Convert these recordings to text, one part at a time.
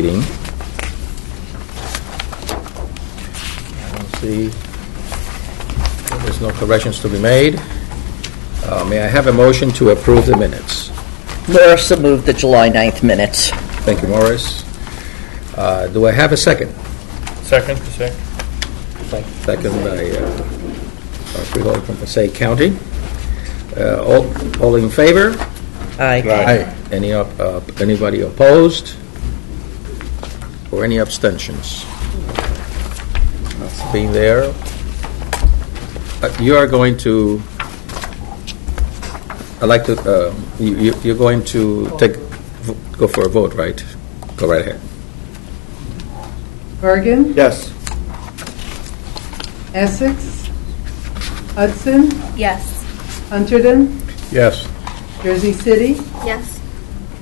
meeting. I don't see, there's no corrections to be made. May I have a motion to approve the minutes? Morris will move the July 9th minutes. Thank you, Morris. Do I have a second? Second. Second by Freehold from Passaic County. All in favor? Aye. Anybody opposed? Or any abstentions? Being there, you are going to. I'd like to. You're going to go for a vote, right? Go right ahead. Bergen? Yes. Essex? Hudson? Yes. Hunterdon? Yes. Jersey City? Yes.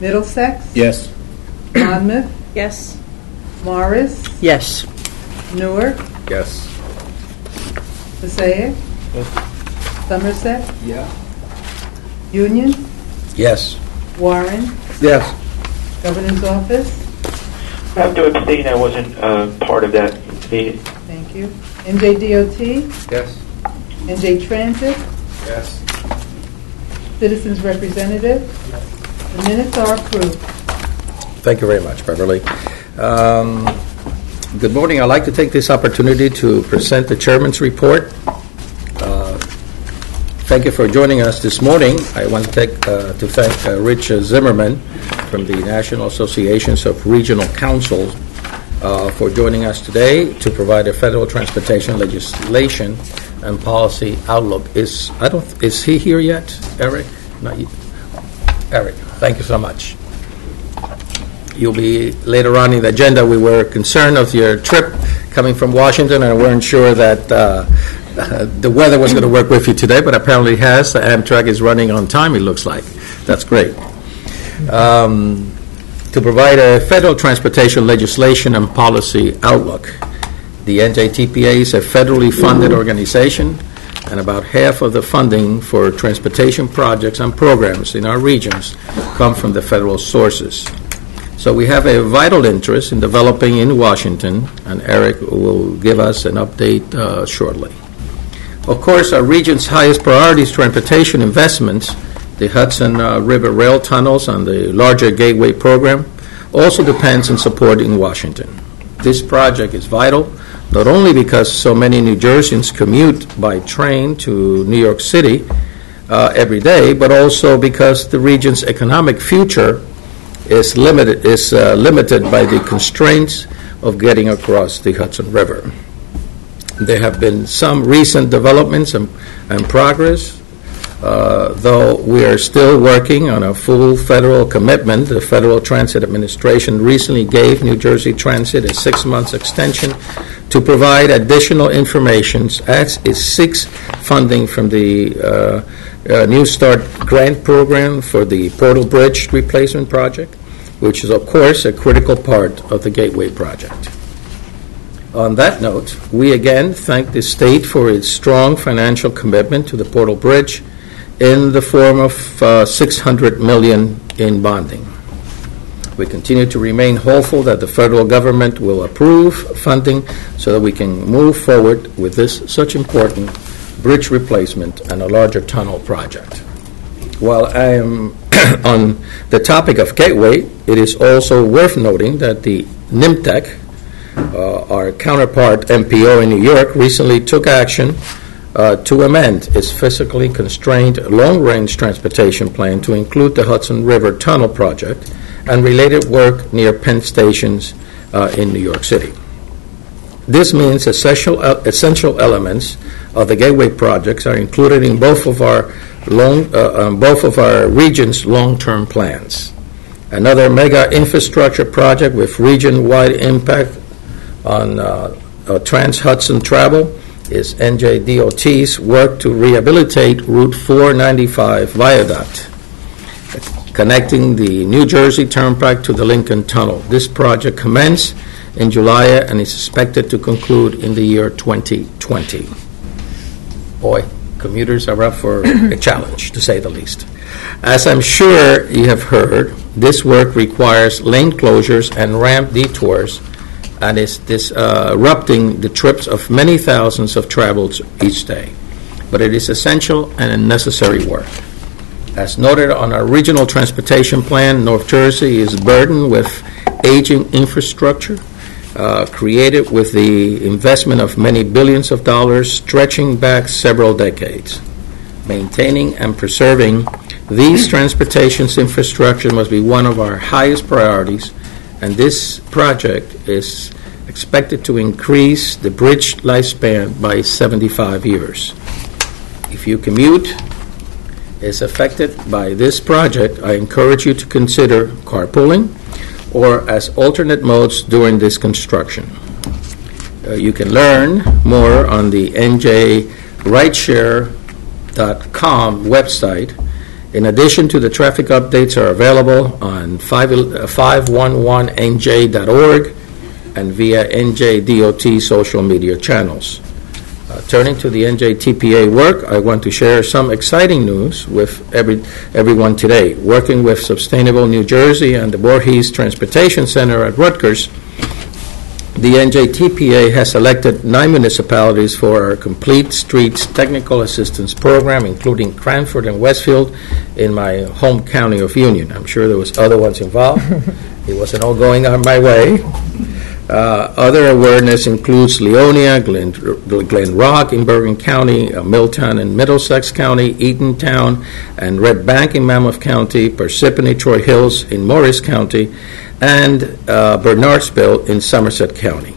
Middlesex? Yes. Monmouth? Yes. Morris? Yes. Newark? Yes. Passaic? Yes. Somerset? Yeah. Union? Yes. Warren? Yes. Governor's Office? I have to abstain. I wasn't part of that meeting. Thank you. NJDOT? Yes. NJ Transit? Yes. Citizens Representative? The minutes are approved. Thank you very much, Beverly. Good morning. I'd like to take this opportunity to present the chairman's report. Thank you for joining us this morning. I want to thank Rich Zimmerman from the National Associations of Regional Councils for joining us today to provide a federal transportation legislation and policy outlook. Is he here yet, Eric? Not you. Eric, thank you so much. You'll be later on in the agenda. We were concerned of your trip coming from Washington, and weren't sure that the weather was going to work with you today, but apparently it has. The Amtrak is running on time, it looks like. That's great. To provide a federal transportation legislation and policy outlook, the NJTPA is a federally funded organization, and about half of the funding for transportation projects and programs in our regions come from the federal sources. So we have a vital interest in developing in Washington, and Eric will give us an update shortly. Of course, our region's highest priority is transportation investments. The Hudson River Rail tunnels and the larger Gateway program also depends on support in Washington. This project is vital, not only because so many New Jerseyans commute by train to New York City every day, but also because the region's economic future is limited by the constraints of getting across the Hudson River. There have been some recent developments and progress, though we are still working on a full federal commitment. The Federal Transit Administration recently gave New Jersey Transit a 6-month extension to provide additional information as it seeks funding from the New Start grant program for the Portal Bridge replacement project, which is, of course, a critical part of the Gateway project. On that note, we again thank the state for its strong financial commitment to the Portal Bridge in the form of $600 million in bonding. We continue to remain hopeful that the federal government will approve funding so that we can move forward with this such important bridge replacement and a larger tunnel project. While I am on the topic of Gateway, it is also worth noting that the NIMTEC, our counterpart MPO in New York, recently took action to amend its fiscally constrained long-range transportation plan to include the Hudson River Tunnel project and related work near Penn stations in New York City. This means essential elements of the Gateway projects are included in both of our region's long-term plans. Another mega infrastructure project with region-wide impact on Trans-Hudson travel is NJDOT's work to rehabilitate Route 495 viaduct, connecting the New Jersey Turnpike to the Lincoln Tunnel. This project commenced in July and is expected to conclude in the year 2020. Boy, Commuters are up for a challenge, to say the least. As I'm sure you have heard, this work requires lane closures and ramp detours and is disrupting the trips of many thousands of travelers each day. But it is essential and necessary work. As noted on our regional transportation plan, North Jersey is burdened with aging infrastructure created with the investment of many billions of dollars stretching back several decades. Maintaining and preserving these transportation's infrastructure must be one of our highest priorities, and this project is expected to increase the bridge lifespan by 75 years. If you commute is affected by this project, I encourage you to consider carpooling or as alternate modes during this construction. You can learn more on the NJRideshare.com website. In addition to the traffic updates are available on 511nj.org and via NJDOT social media channels. Turning to the NJTPA work, I want to share some exciting news with everyone today. Working with Sustainable New Jersey and the Voorhees Transportation Center at Rutgers, the NJTPA has selected 9 municipalities for our Complete Streets Technical Assistance Program, including Cranford and Westfield in my home county of Union. I'm sure there was other ones involved. It wasn't all going on my way. Other awareness includes Leonia, Glen Rock in Bergen County, Milltown in Middlesex County, Eatontown and Red Bank in Monmouth County, Parsippany Troy Hills in Morris County, and Bernardsville in Somerset County.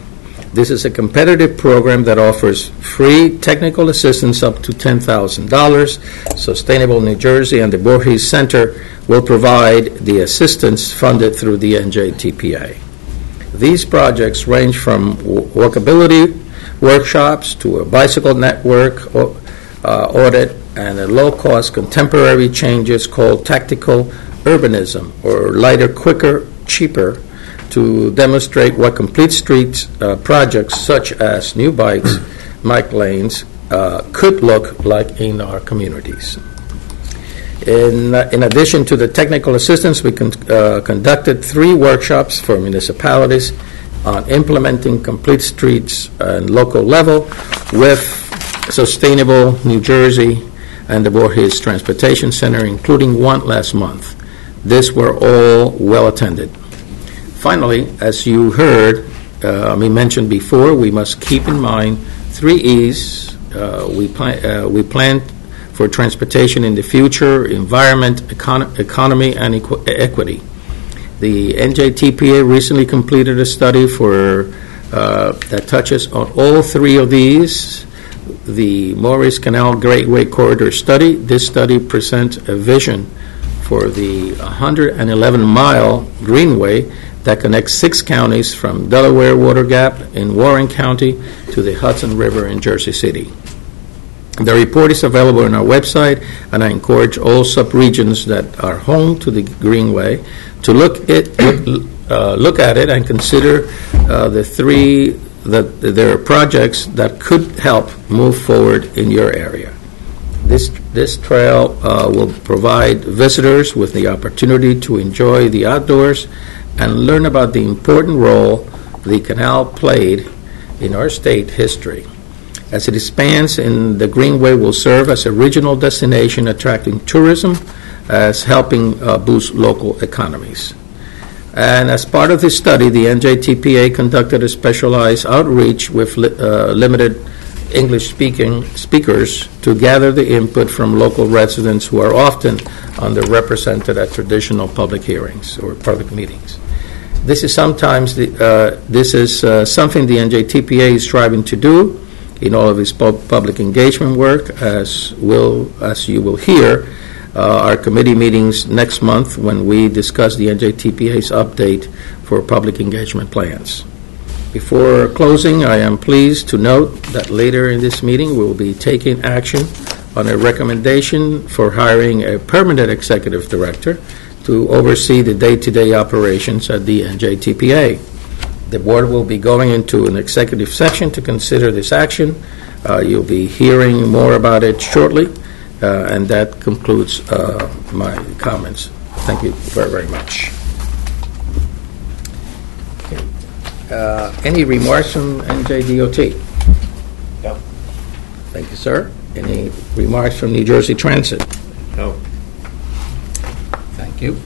This is a competitive program that offers free technical assistance up to $10,000. Sustainable New Jersey and the Voorhees Center will provide the assistance funded through the NJTPA. These projects range from walkability workshops to a bicycle network audit and a low-cost contemporary changes called tactical urbanism, or lighter, quicker, cheaper, to demonstrate what complete streets projects such as new bikes, bike lanes, could look like in our communities. In addition to the technical assistance, we conducted 3 workshops for municipalities on implementing complete streets at local level with Sustainable New Jersey and the Voorhees Transportation Center, including one last month. These were all well attended. Finally, as you heard me mention before, we must keep in mind 3 E's. We plan for transportation in the future: environment, economy, and equity. The NJTPA recently completed a study that touches on all 3 of these. The Morris Canal Gateway Corridor Study. This study presents a vision for the 111-mile greenway that connects 6 counties from Delaware Water Gap in Warren County to the Hudson River in Jersey City. The report is available on our website, and I encourage all sub-regions that are home to the Greenway to look at it and consider there are projects that could help move forward in your area. This trail will provide visitors with the opportunity to enjoy the outdoors and learn about the important role the canal played in our state history. As it expands, the Greenway will serve as a regional destination attracting tourism, as helping boost local economies. And as part of this study, the NJTPA conducted a specialized outreach with limited English-speaking speakers to gather the input from local residents who are often underrepresented at traditional public hearings or public meetings. This is something the NJTPA is striving to do in all of its public engagement work, as you will hear our committee meetings next month when we discuss the NJTPA's update for public engagement plans. Before closing, I am pleased to note that later in this meeting we will be taking action on a recommendation for hiring a permanent executive director to oversee the day-to-day operations at the NJTPA. The board will be going into an executive session to consider this action. You'll be hearing more about it shortly, and that concludes my comments. Thank you very, very much. Any remarks from NJDOT? No. Thank you, sir. Any remarks from New Jersey Transit? No. Thank you.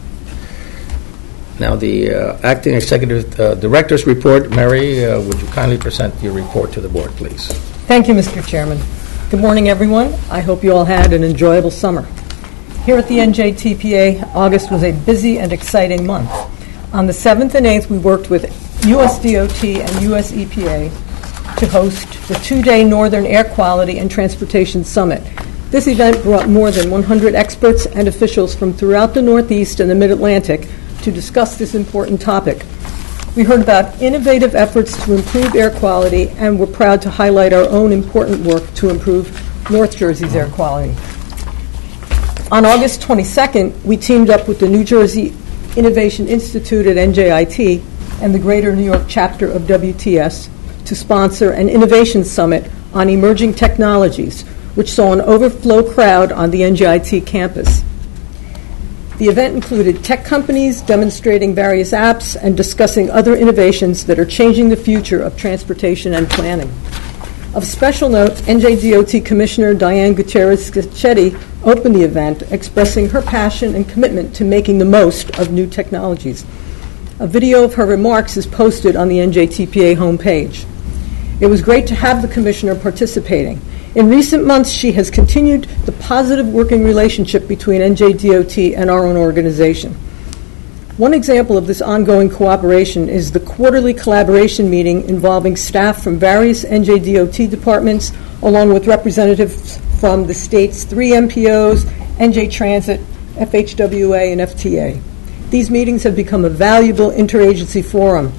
Now, the Acting Executive Director's report. Mary, would you kindly present your report to the board, please? Thank you, Mr. Chairman. Good morning, everyone. I hope you all had an enjoyable summer. Here at the NJTPA, August was a busy and exciting month. On the 7th and 8th, we worked with US DOT and US EPA to host the 2-day Northern Air Quality and Transportation Summit. This event brought more than 100 experts and officials from throughout the Northeast and the Mid-Atlantic to discuss this important topic. We heard about innovative efforts to improve air quality, and we're proud to highlight our own important work to improve North Jersey's air quality. On August 22nd, we teamed up with the New Jersey Innovation Institute at NJIT and the Greater New York chapter of WTS to sponsor an innovation summit on emerging technologies, which saw an overflow crowd on the NJIT campus. The event included tech companies demonstrating various apps and discussing other innovations that are changing the future of transportation and planning. Of special note, NJDOT Commissioner Diane Gutierrez-Schetti opened the event, expressing her passion and commitment to making the most of new technologies. A video of her remarks is posted on the NJTPA homepage. It was great to have the Commissioner participating. In recent months, she has continued the positive working relationship between NJDOT and our own organization. One example of this ongoing cooperation is the quarterly collaboration meeting involving staff from various NJDOT departments, along with representatives from the state's 3 MPOs, NJ Transit, FHWA, and FTA. These meetings have become a valuable interagency forum,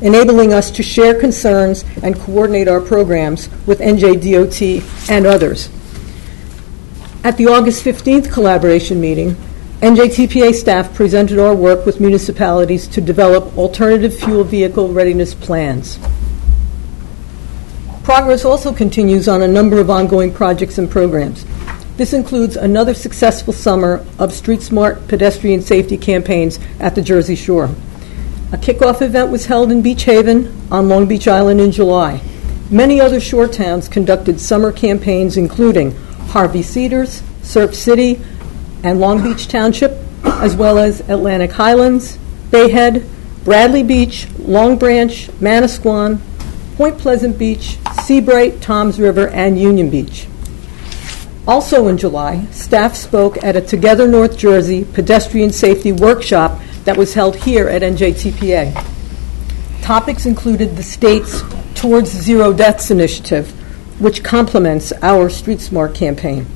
enabling us to share concerns and coordinate our programs with NJDOT and others. At the August 15th collaboration meeting, NJTPA staff presented our work with municipalities to develop alternative fuel vehicle readiness plans. Progress also continues on a number of ongoing projects and programs. This includes another successful summer of Street Smart pedestrian safety campaigns at the Jersey Shore. A kickoff event was held in Beach Haven on Long Beach Island in July. Many other shore towns conducted summer campaigns, including Harvey Cedars, Surf City, and Long Beach Township, as well as Atlantic Highlands, Bayhead, Bradley Beach, Long Branch, Manasquan, Point Pleasant Beach, Seabright, Toms River, and Union Beach. Also in July, staff spoke at a Together North Jersey pedestrian safety workshop that was held here at NJTPA. Topics included the state's Towards Zero Deaths initiative, which complements our Street Smart campaign.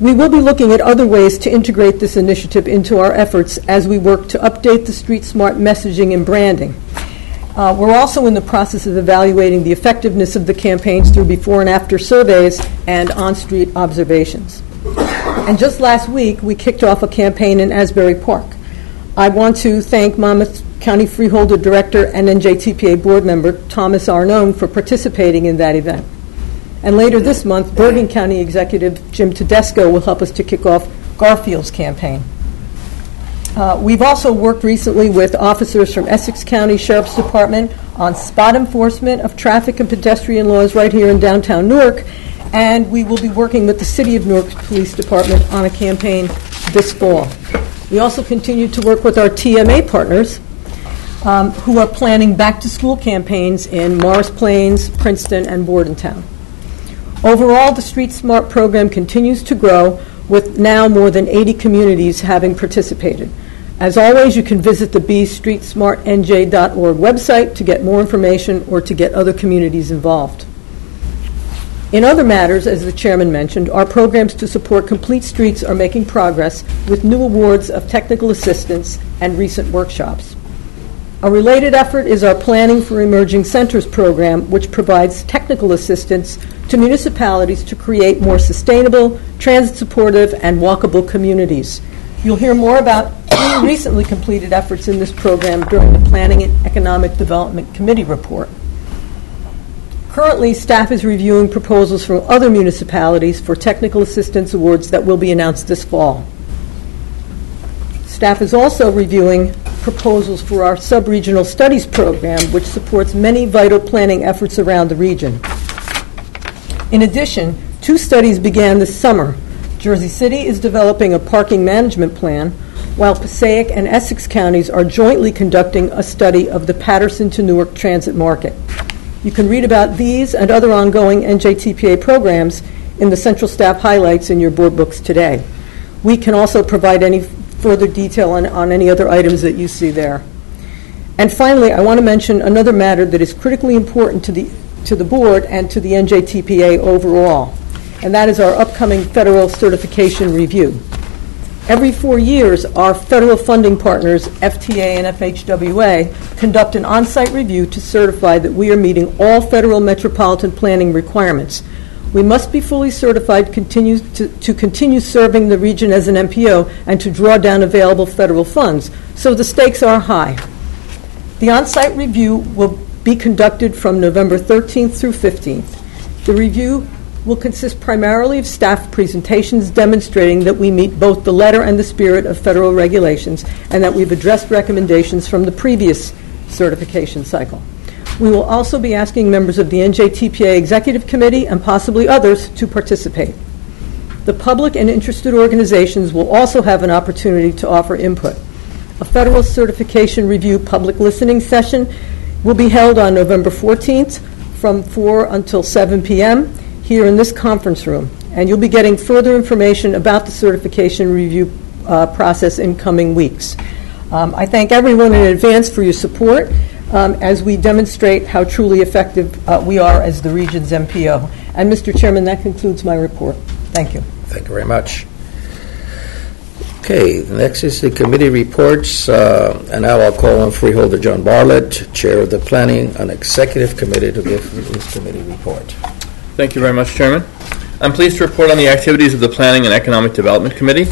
We will be looking at other ways to integrate this initiative into our efforts as we work to update the Street Smart messaging and branding. We're also in the process of evaluating the effectiveness of the campaigns through before and after surveys and on-street observations. And just last week, we kicked off a campaign in Asbury Park. I want to thank Monmouth County Freeholder Director and NJTPA Board Member Thomas Arnone for participating in that event. And later this month, Bergen County Executive Jim Tedesco will help us to kick off Garfield's campaign. We've also worked recently with officers from Essex County Sheriff's Department on spot enforcement of traffic and pedestrian laws right here in downtown Newark, and we will be working with the City of Newark Police Department on a campaign this fall. We also continue to work with our TMA partners who are planning back-to-school campaigns in Morris Plains, Princeton, and Bordentown. Overall, the Street Smart program continues to grow, with now more than 80 communities having participated. As always, you can visit the BStreetSmartNJ.org website to get more information or to get other communities involved. In other matters, as the chairman mentioned, our programs to support complete streets are making progress with new awards of technical assistance and recent workshops. A related effort is our Planning for Emerging Centers program, which provides technical assistance to municipalities to create more sustainable, transit-supportive, and walkable communities. You'll hear more about recently completed efforts in this program during the Planning and Economic Development Committee report. Currently, staff is reviewing proposals from other municipalities for technical assistance awards that will be announced this fall. Staff is also reviewing proposals for our sub-regional studies program, which supports many vital planning efforts around the region. In addition, 2 studies began this summer. Jersey City is developing a parking management plan, while Passaic and Essex counties are jointly conducting a study of the Patterson to Newark transit market. You can read about these and other ongoing NJTPA programs in the Central Staff Highlights in your board books today. We can also provide any further detail on any other items that you see there. And finally, I want to mention another matter that is critically important to the board and to the NJTPA overall, and that is our upcoming federal certification review. Every 4 years, our federal funding partners, FTA and FHWA, conduct an on-site review to certify that we are meeting all federal metropolitan planning requirements. We must be fully certified to continue serving the region as an MPO and to draw down available federal funds, so the stakes are high. The on-site review will be conducted from November 13th through 15th. The review will consist primarily of staff presentations demonstrating that we meet both the letter and the spirit of federal regulations and that we've addressed recommendations from the previous certification cycle. We will also be asking members of the NJTPA Executive Committee and possibly others to participate. The public and interested organizations will also have an opportunity to offer input. A federal certification review public listening session will be held on November 14th from 4 until 7 p.m. here in this conference room, and you'll be getting further information about the certification review process in coming weeks. I thank everyone in advance for your support as we demonstrate how truly effective we are as the region's MPO. And Mr. Chairman, that concludes my report. Thank you. Thank you very much. Okay, next is the committee reports, and now I'll call on Freeholder John Bartlett, Chair of the Planning and Executive Committee, to give his committee report. Thank you very much, Chairman. I'm pleased to report on the activities of the Planning and Economic Development Committee.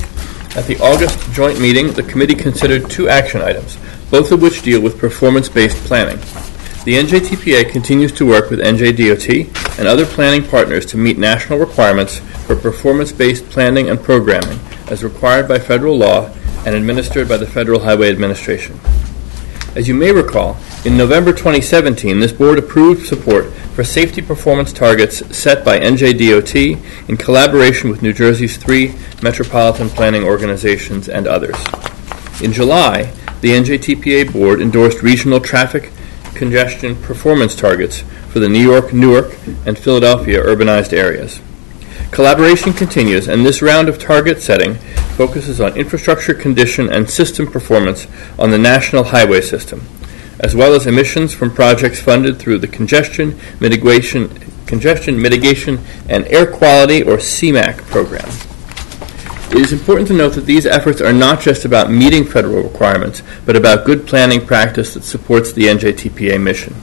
At the August joint meeting, the committee considered 2 action items, both of which deal with performance-based planning. The NJTPA continues to work with NJDOT and other planning partners to meet national requirements for performance-based planning and programming as required by federal law and administered by the Federal Highway Administration. As you may recall, in November 2017, this board approved support for safety performance targets set by NJDOT in collaboration with New Jersey's 3 metropolitan planning organizations and others. In July, the NJTPA board endorsed regional traffic congestion performance targets for the New York, Newark, and Philadelphia urbanized areas. Collaboration continues, and this round of target setting focuses on infrastructure condition and system performance on the national highway system, as well as emissions from projects funded through the Congestion Mitigation and Air Quality, or CMAQ, program. It is important to note that these efforts are not just about meeting federal requirements, but about good planning practice that supports the NJTPA mission.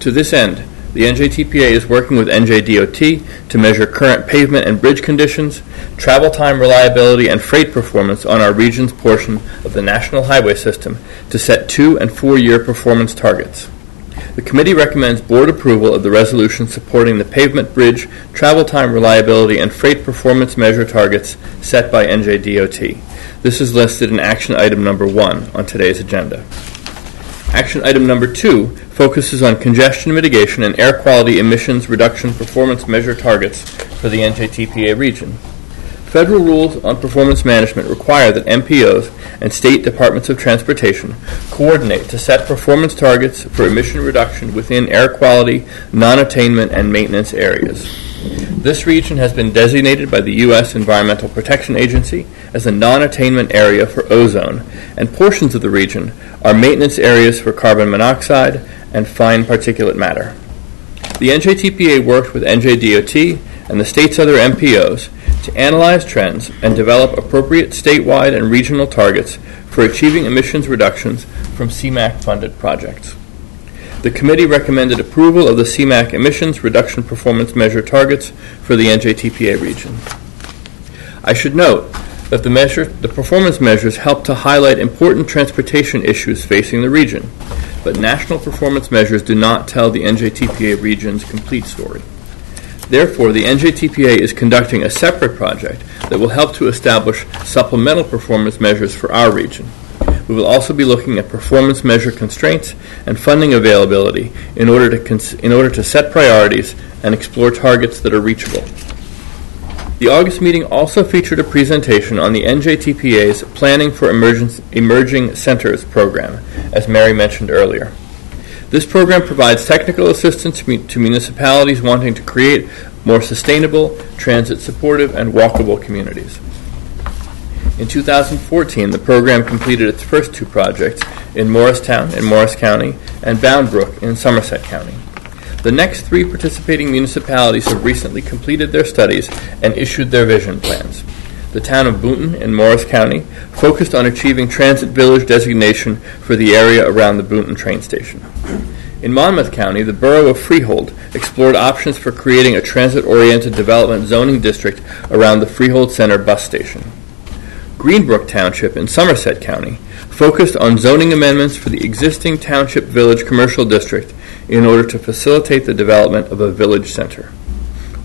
To this end, the NJTPA is working with NJDOT to measure current pavement and bridge conditions, travel time reliability, and freight performance on our region's portion of the national highway system to set 2- and 4-year performance targets. The committee recommends board approval of the resolution supporting the pavement, bridge, travel time reliability, and freight performance measure targets set by NJDOT. This is listed in action item number 1 on today's agenda. Action item number 2 focuses on congestion mitigation and air quality emissions reduction performance measure targets for the NJTPA region. Federal rules on performance management require that MPOs and state departments of transportation coordinate to set performance targets for emission reduction within air quality, non-attainment, and maintenance areas. This region has been designated by the U.S. Environmental Protection Agency as a non-attainment area for ozone, and portions of the region are maintenance areas for carbon monoxide and fine particulate matter. The NJTPA worked with NJDOT and the state's other MPOs to analyze trends and develop appropriate statewide and regional targets for achieving emissions reductions from CMAQ-funded projects. The committee recommended approval of the CMAQ emissions reduction performance measure targets for the NJTPA region. I should note that the performance measures help to highlight important transportation issues facing the region. but national performance measures do not tell the NJTPA region's complete story. Therefore, the NJTPA is conducting a separate project that will help to establish supplemental performance measures for our region. We will also be looking at performance measure constraints and funding availability in order to set priorities and explore targets that are reachable. The August meeting also featured a presentation on the NJTPA's Planning for Emerging Centers program, as Mary mentioned earlier. This program provides technical assistance to municipalities wanting to create more sustainable, transit-supportive, and walkable communities. In 2014, the program completed its first two projects in Morristown in Morris County and Bound Brook in Somerset County. The next three participating municipalities have recently completed their studies and issued their vision plans. The town of Boonton in Morris County focused on achieving transit village designation for the area around the Boonton train station. In Monmouth County, the borough of Freehold explored options for creating a transit-oriented development zoning district around the Freehold Center bus station. Greenbrook Township in Somerset County focused on zoning amendments for the existing Township Village Commercial District in order to facilitate the development of a village center.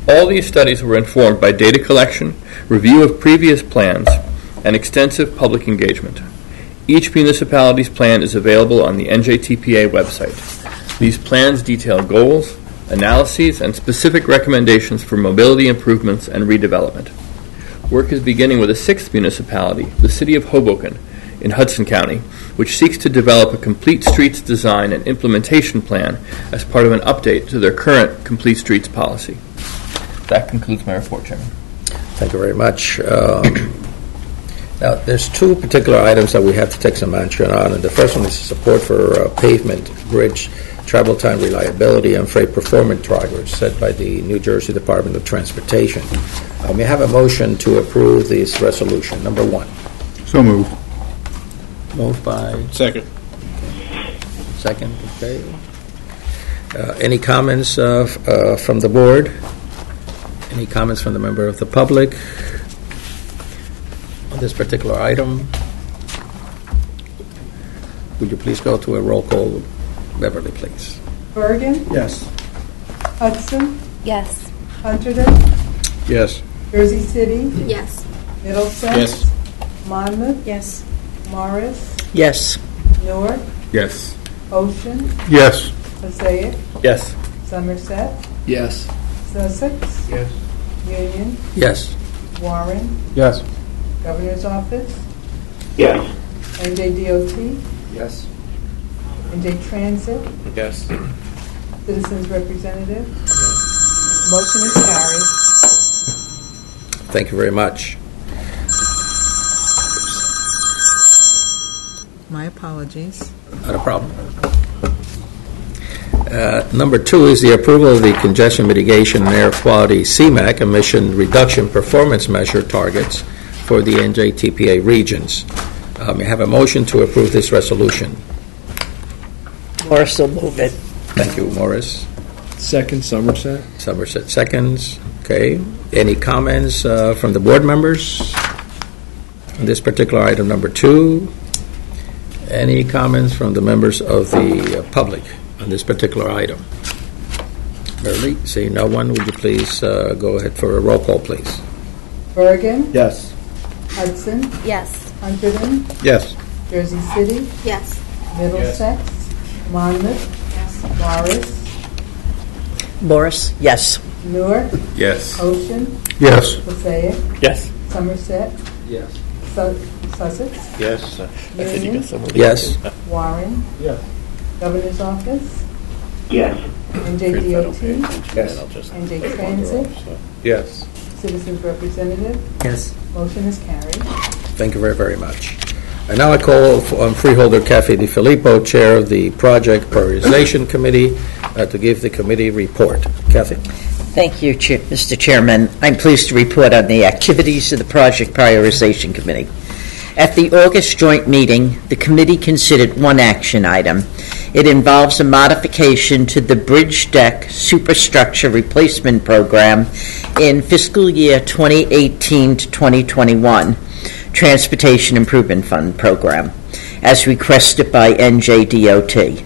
All these studies were informed by data collection, review of previous plans, and extensive public engagement. Each municipality's plan is available on the NJTPA website. These plans detail goals, analyses, and specific recommendations for mobility improvements and redevelopment. Work is beginning with a sixth municipality, the City of Hoboken, in Hudson County, which seeks to develop a complete streets design and implementation plan as part of an update to their current complete streets policy. That concludes my report, Chairman. Thank you very much. Now, there's two particular items that we have to take some action on, and the first one is support for pavement, bridge, travel time reliability, and freight performance drivers set by the New Jersey Department of Transportation. May I have a motion to approve this resolution? Number one. So moved. Moved by... Second. Second, okay. Any comments from the board? Any comments from the member of the public on this particular item? Would you please go to a roll call? Beverly, please. Bergen, Yes. Hudson, Yes. Hunterdon, Yes. Jersey City, Yes. Middlesex, Yes. Monmouth, Yes. Yes. Morris, Newark, Yes. Ocean, Yes. Passaic, Yes. Somerset, Yes. Sussex, Yes. Union, Yes. Warren, Yes. Governor's Office, Yes. NJDOT, Yes. NJ Transit, Yes. Citizens Representative. Motion is carried. Thank you very much. My apologies. Not a problem. Number two is the approval of the congestion mitigation and air quality CMAQ emission reduction performance measure targets for the NJTPA regions. May I have a motion to approve this resolution? Morris will move it. Thank you, Morris. Second, Somerset. Somerset seconds. Okay. Any comments from the board members on this particular item number two? Any comments from the members of the public on this particular item? Beverly, seeing no one, would you please go ahead for a roll call, please? Bergen, Yes. Hudson, Yes. Hunterdon, Yes. Jersey City, Yes. Middlesex, Monmouth, Morris, Morris, yes. Newark, Yes. Ocean, Yes. Passaic, Yes. Somerset, Yes. Sussex, Yes. Union, Yes. Warren, Yes. Governor's Office, Yes. NJDOT, Yes. NJ Transit, Yes. Citizens Representative. Yes. Motion is carried. Thank you very, very much. And now I call on Freeholder Kathy DiFilippo, Chair of the Project Prioritization Committee, to give the committee report. Kathy? Thank you, Mr. Chairman. I'm pleased to report on the activities of the Project Prioritization Committee. At the August joint meeting, the committee considered one action item. It involves a modification to the bridge deck superstructure replacement program in fiscal year 2018 to 2021, Transportation Improvement Fund program, as requested by NJDOT.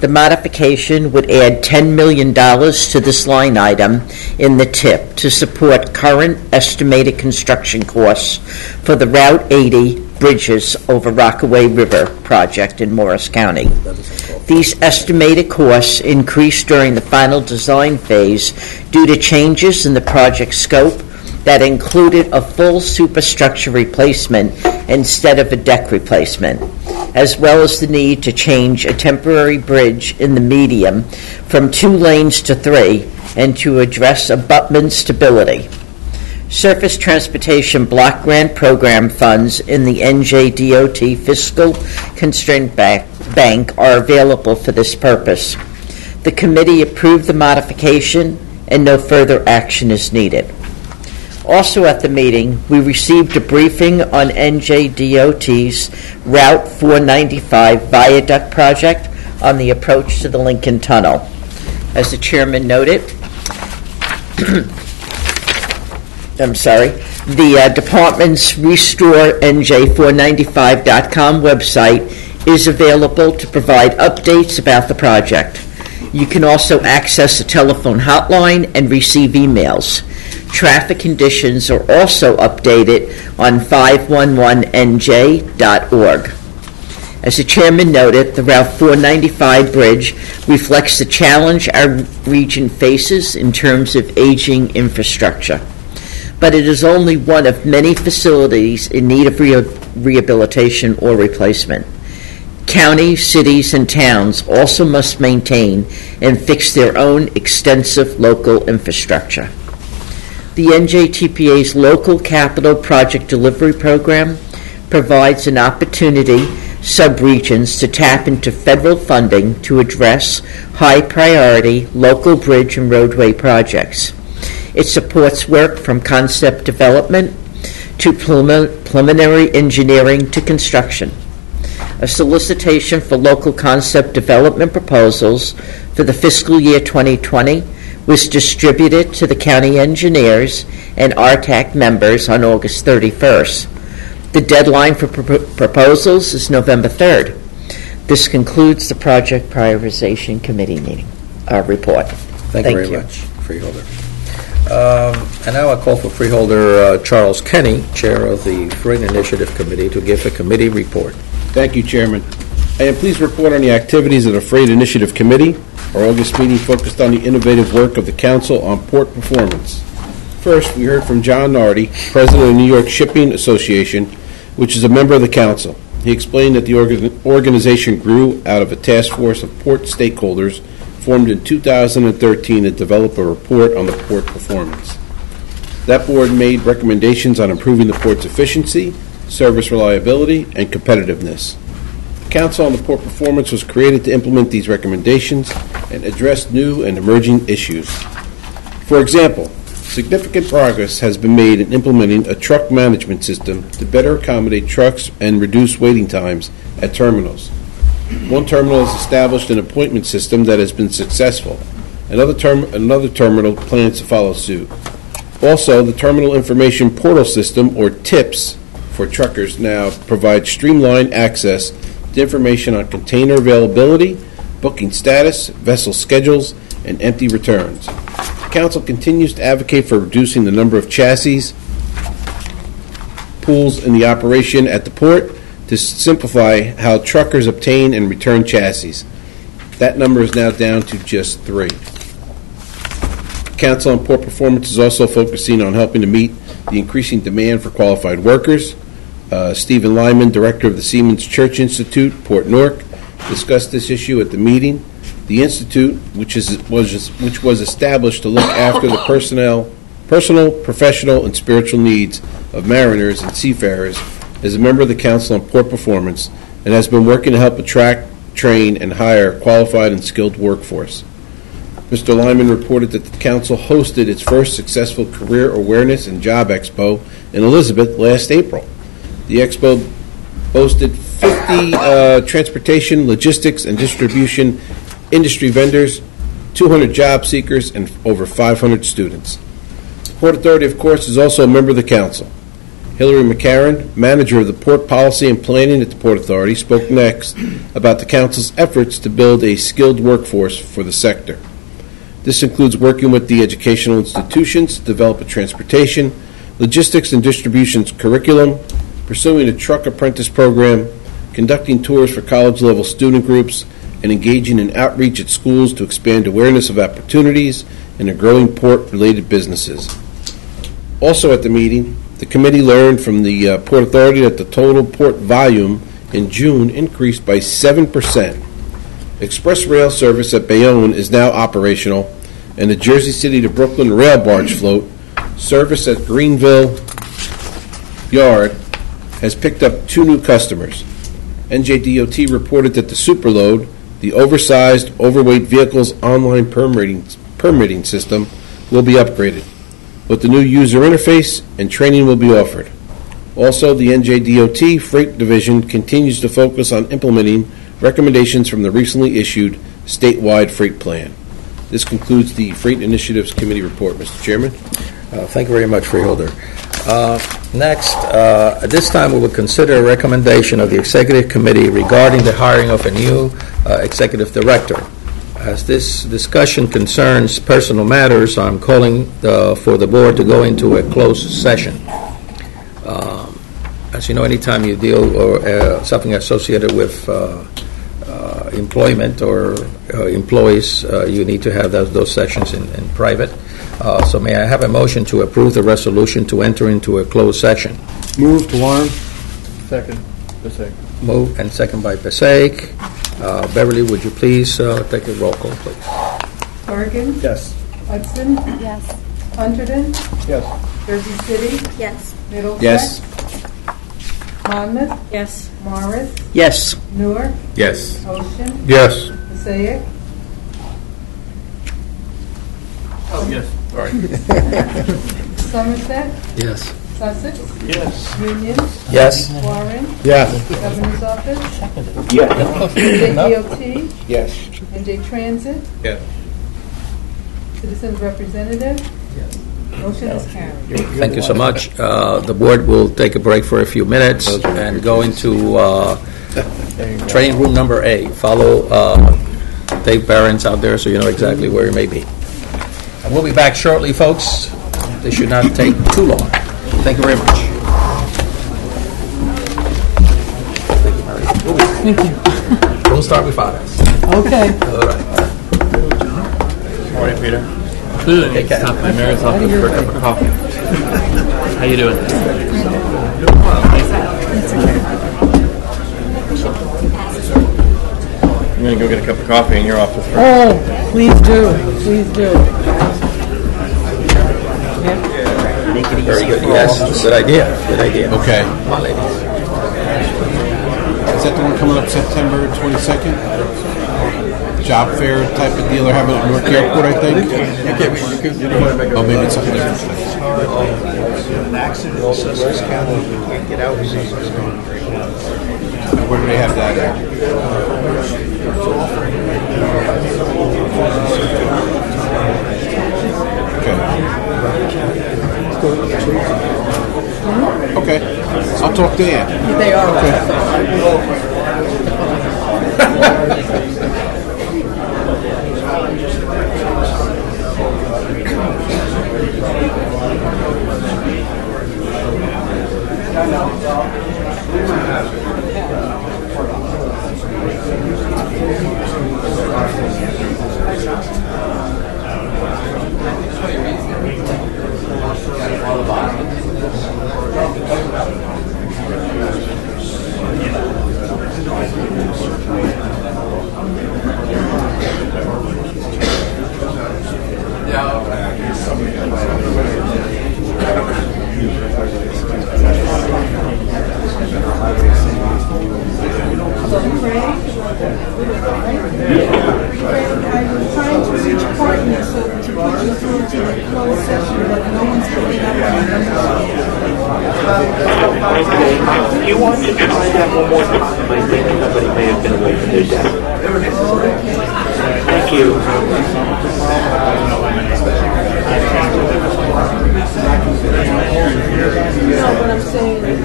The modification would add $10 million to this line item in the TIP to support current estimated construction costs for the Route 80 Bridges over Rockaway River project in Morris County. These estimated costs increased during the final design phase due to changes in the project scope that included a full superstructure replacement instead of a deck replacement, as well as the need to change a temporary bridge in the medium from 2 lanes to 3 and to address abutment stability. Surface Transportation Block Grant Program funds in the NJDOT Fiscal Constraint Bank are available for this purpose. The committee approved the modification and no further action is needed. Also at the meeting, we received a briefing on NJDOT's Route 495 viaduct project on the approach to the Lincoln Tunnel. As the chairman noted, the department's RestoreNJ495.com website is available to provide updates about the project. You can also access a telephone hotline and receive emails. Traffic conditions are also updated on 511nj.org. As the chairman noted, the Route 495 bridge reflects the challenge our region faces in terms of aging infrastructure. But it is only one of many facilities in need of rehabilitation or replacement. Counties, cities, and towns also must maintain and fix their own extensive local infrastructure. The NJTPA's Local Capital Project Delivery Program provides an opportunity subregions to tap into federal funding to address high-priority local bridge and roadway projects. It supports work from concept development to preliminary engineering to construction. A solicitation for local concept development proposals for the fiscal year 2020 was distributed to the county engineers and RTAC members on August 31st. The deadline for proposals is November 3rd. This concludes the Project Prioritization Committee meeting report. Thank you very much, Freeholder. And now I call for Freeholder Charles Kenny, Chair of the Freight Initiative Committee, to give a committee report. Thank you, Chairman. I am pleased to report on the activities of the Freight Initiative Committee. Our August meeting focused on the innovative work of the Council on port performance. First, we heard from John Nardi, President of the New York Shipping Association, which is a member of the Council. He explained that the organization grew out of a task force of port stakeholders formed in 2013 to develop a report on the port performance. That board made recommendations on improving the port's efficiency, service reliability, and competitiveness. The Council on the Port Performance was created to implement these recommendations and address new and emerging issues. For example, significant progress has been made in implementing a truck management system to better accommodate trucks and reduce waiting times at terminals. One terminal has established an appointment system that has been successful. Another terminal plans to follow suit. Also, the Terminal Information Portal System, or TIPS, for truckers now provides streamlined access to information on container availability, booking status, vessel schedules, and empty returns. The Council continues to advocate for reducing the number of chassis pools in the operation at the port to simplify how truckers obtain and return chassis. That number is now down to just 3. The Council on Port Performance is also focusing on helping to meet the increasing demand for qualified workers. Stephen Lyman, Director of the Siemens Church Institute, Port Newark, discussed this issue at the meeting. The Institute, which was established to look after the personal, professional, and spiritual needs of mariners and seafarers, is a member of the Council on Port Performance and has been working to help attract, train, and hire qualified and skilled workforce. Mr. Lyman reported that the Council hosted its first successful Career Awareness and Job Expo in Elizabeth last April. The expo boasted 50 transportation, logistics, and distribution industry vendors, 200 job seekers, and over 500 students. The Port Authority, of course, is also a member of the Council. Hillary McCarron, manager of the Port Policy and Planning at the Port Authority, spoke next about the Council's efforts to build a skilled workforce for the sector. This includes working with the educational institutions to develop a transportation, logistics, and distribution curriculum, pursuing a truck apprentice program, conducting tours for college-level student groups, and engaging in outreach at schools to expand awareness of opportunities in the growing port-related businesses. Also at the meeting, the committee learned from the Port Authority that the total port volume in June increased by 7%. Express rail service at Bayonne is now operational, and the Jersey City to Brooklyn rail barge float service at Greenville Yard has picked up 2 new customers. NJDOT reported that the Superload, the oversized, overweight vehicles online permitting system, will be upgraded. With the new user interface and training will be offered. Also, the NJDOT Freight Division continues to focus on implementing recommendations from the recently issued statewide freight plan. This concludes the Freight Initiatives Committee report, Mr. Chairman. Thank you very much, Freeholder. Next, at this time, we will consider a recommendation of the Executive Committee regarding the hiring of a new Executive Director. As this discussion concerns personal matters, I'm calling for the Board to go into a closed session. As you know, anytime you deal or something associated with employment or employees, you need to have those sessions in private. So may I have a motion to approve the resolution to enter into a closed session? Moved, Warren. Second. Passaic. Moved and second by Passaic. Beverly, would you please take a roll call, please? Corrigan? Yes. Hudson? Yes. Hunterdon? Yes. Jersey City? Yes. Middlesex? Yes. Monmouth? Yes. Morris? Yes. Newark? Yes. Ocean? Yes. Passaic? Oh, yes. Sorry. Somerset? Yes. Sussex? Yes. Union? Yes. Warren? Yes. Governor's Office? Yes. NJDOT? Yes. NJ Transit? Yes. Citizens Representative? Motion is carried. Thank you so much. The Board will take a break for a few minutes and go into training room number A. Follow Dave Barron's out there so you know exactly where you may be. And we'll be back shortly, folks. This should not take too long. Thank you very much. Thank you. We'll start with finance. Okay. All right. Morning, Peter. Clearly Hey, need to Kat. stop by Mary's office for a cup of coffee. How you doing? I'm going to go get a cup of coffee in your office first. Oh, please do. Please do. Very good. Yes. Good idea. Good idea. Okay. Come on, ladies. Is that the one coming up September 22nd? Job fair type of deal they're having at Newark Airport, I think? Oh, maybe it's something different. Where do they have that at? Okay. Okay. I'll talk to Ann. They are. Do you want to try that one more time? I think somebody may have been away from their desk. Thank you. what I'm saying is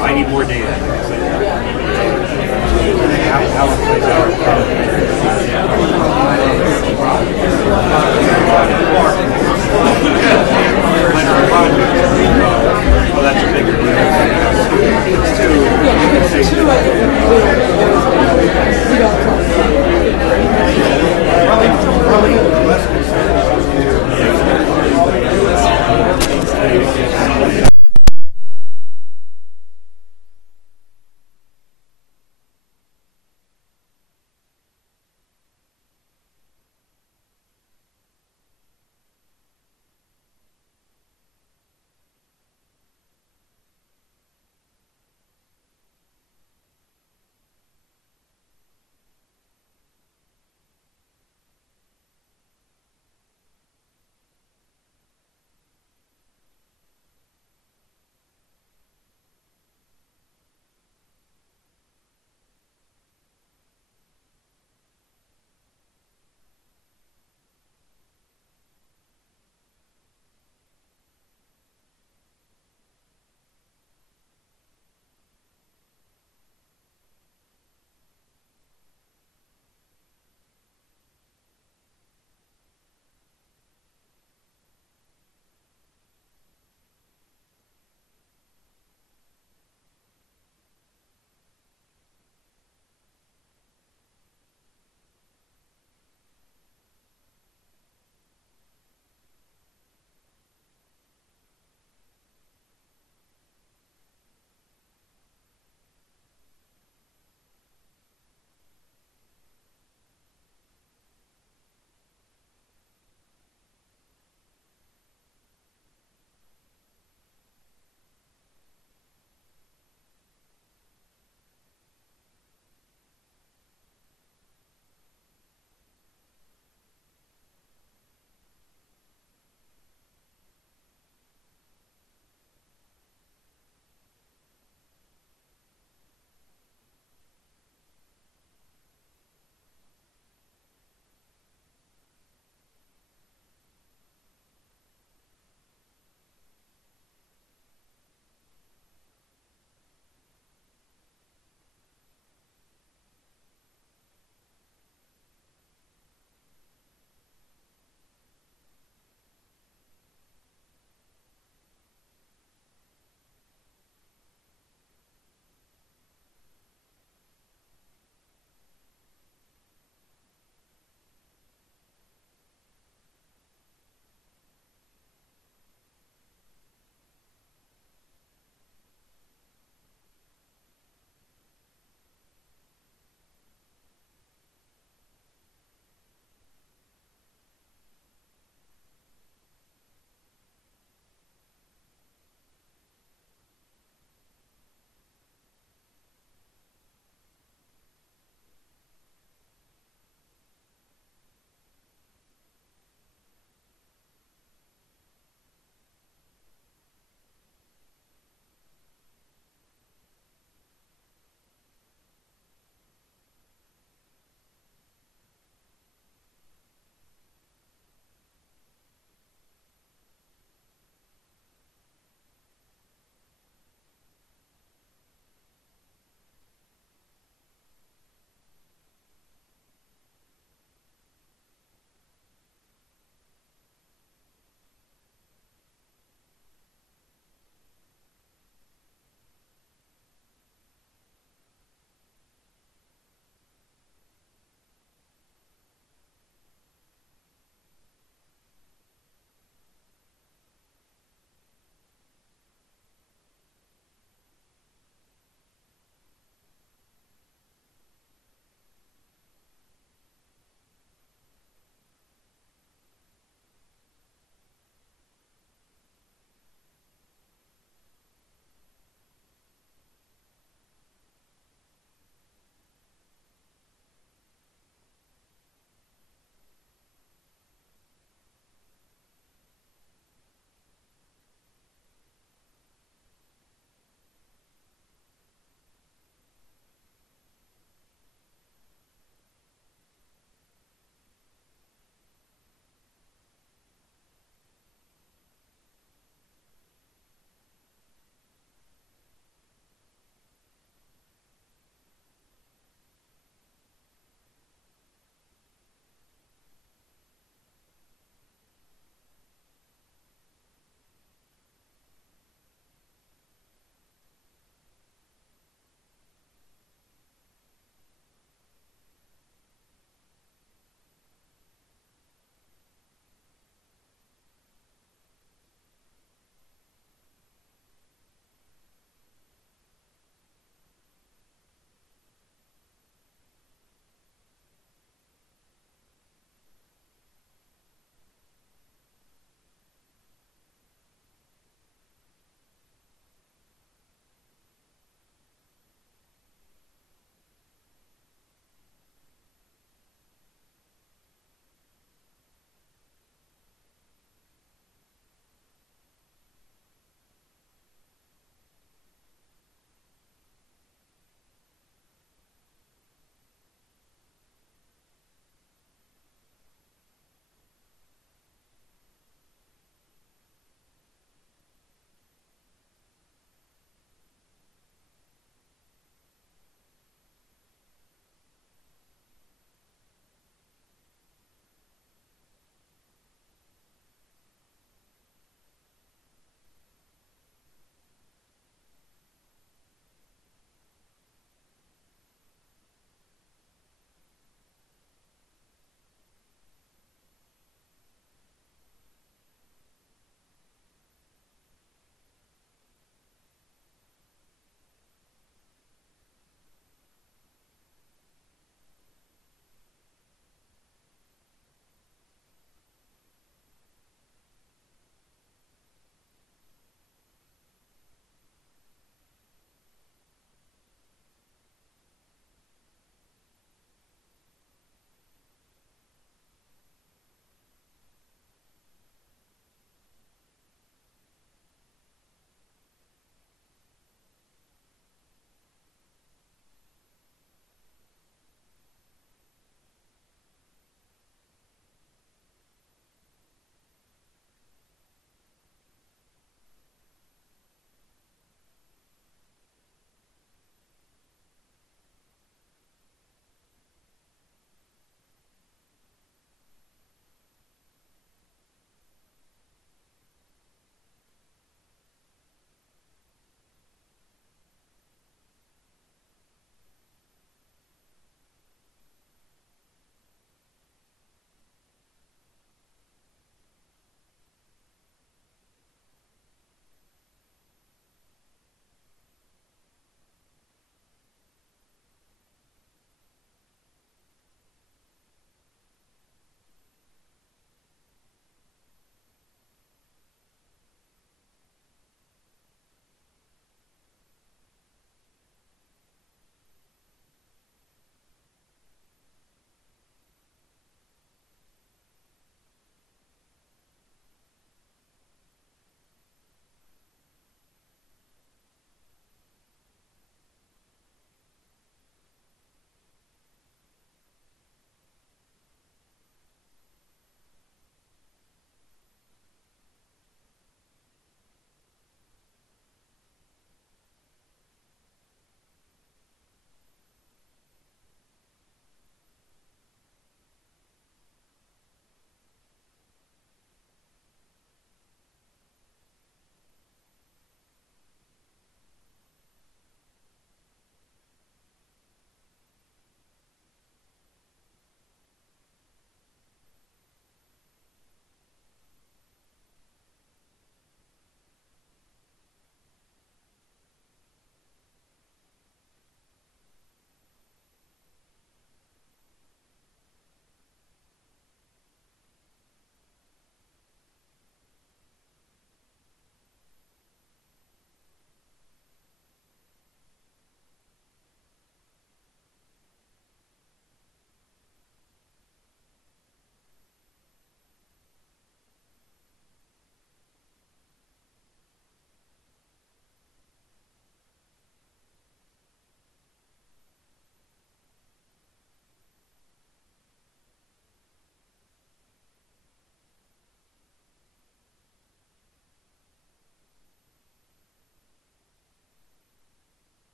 I need more data. Well, that's a bigger deal. Probably less.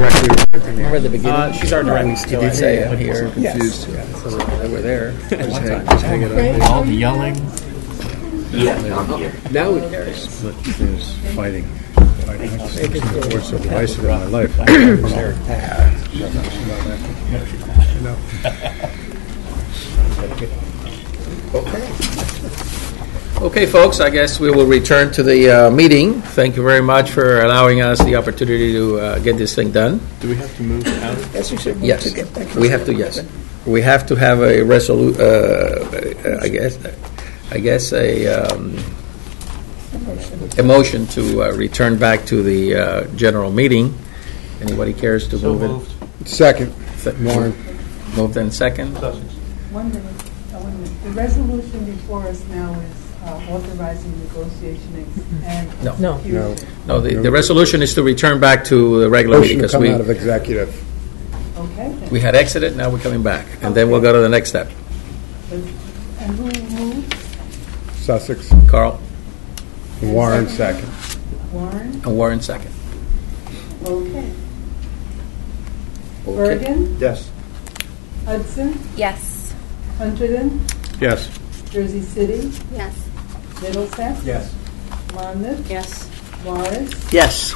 directly report to me. Remember the beginning? She's our director. Did you say I'm here? Confused. They were there. Just hang it up. All the yelling. Yes, I'm here. Now there's fighting. The worst so divisive in my life. Okay, folks, I guess we will return to the meeting. Thank you very much for allowing us the opportunity to get this thing done. Do we have to move out? Yes, we have to, yes. We have to have a I guess a motion to return back to the general meeting. Anybody cares to move it? Second. Warren. Moved and second? 1 minute. The resolution before us now is authorizing negotiation and. No. No, the resolution is to return back to the regular meeting. Motion to Because come out of executive. Okay. we had exited, now we're coming back. And then we'll go to the next step. And who moved? Sussex. Carl? Warren, second. Warren? And Warren second. Okay. Okay. Bergen? Yes. Hudson? Yes. Hunterdon? Yes. Jersey City? Yes. Middlesex? Yes. Monmouth? Yes. Morris? Yes.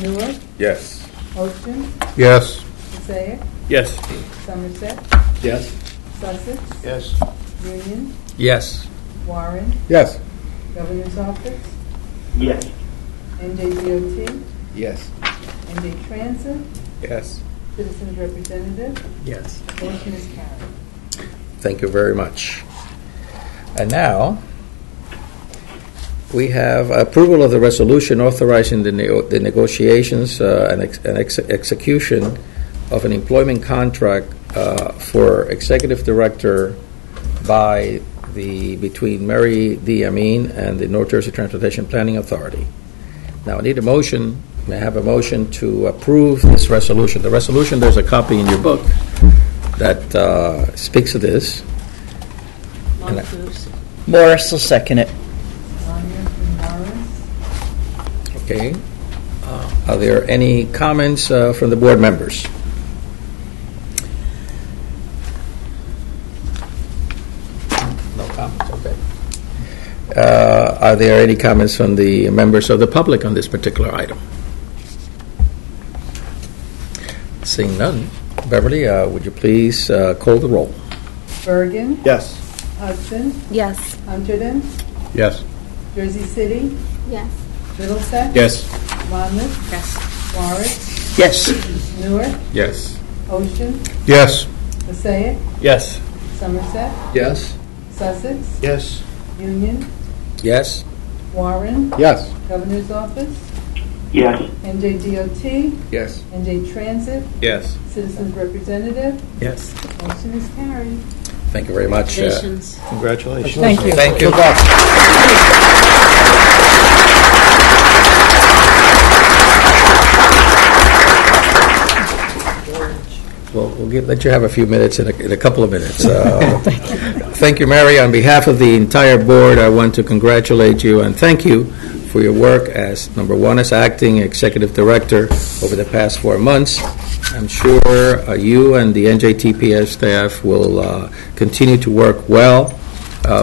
Newark? Yes. Ocean? Yes. Passaic? Yes. Somerset? Yes. Sussex? Yes. Union? Yes. Warren? Yes. Governor's Office? Yes. NJDOT? Yes. NJ Transit? Yes. Citizens Representative? Yes. Motion is carried. Thank you very much. And now, we have approval of the resolution authorizing the negotiations and execution of an employment contract for executive director between Mary D. Amin and the North Jersey Transportation Planning Authority. Now, I need a motion. May I have a motion to approve this resolution? The resolution, there's a copy in your book that speaks of this. And Morris will second it. Monmouth and Morris? Okay. Are there any comments from the board members? No comments, okay. Are there any comments from the members of the public on this particular item? Seeing none. Beverly, would you please call the roll? Bergen? Yes. Hudson? Yes. Hunterdon? Yes. Jersey City? Yes. Middlesex? Yes. Monmouth? Yes. Morris? Yes. Newark? Yes. Ocean? Yes. Passaic? Yes. Somerset? Yes. Sussex? Yes. Union? Yes? Warren? Yes. Governor's Office? Yes. NJDOT? Yes. NJ Transit? Yes. Citizens Representative? Yes. Motion is carried. Thank you very much. Congratulations. Congratulations. Thank you. Thank you. Well, let you have a few minutes in a couple of minutes. Thank you, Mary. On behalf of the entire board, I want to congratulate you and thank you for your work as, number one, as acting executive director over the past 4 months. I'm sure you and the NJTPA staff will continue to work well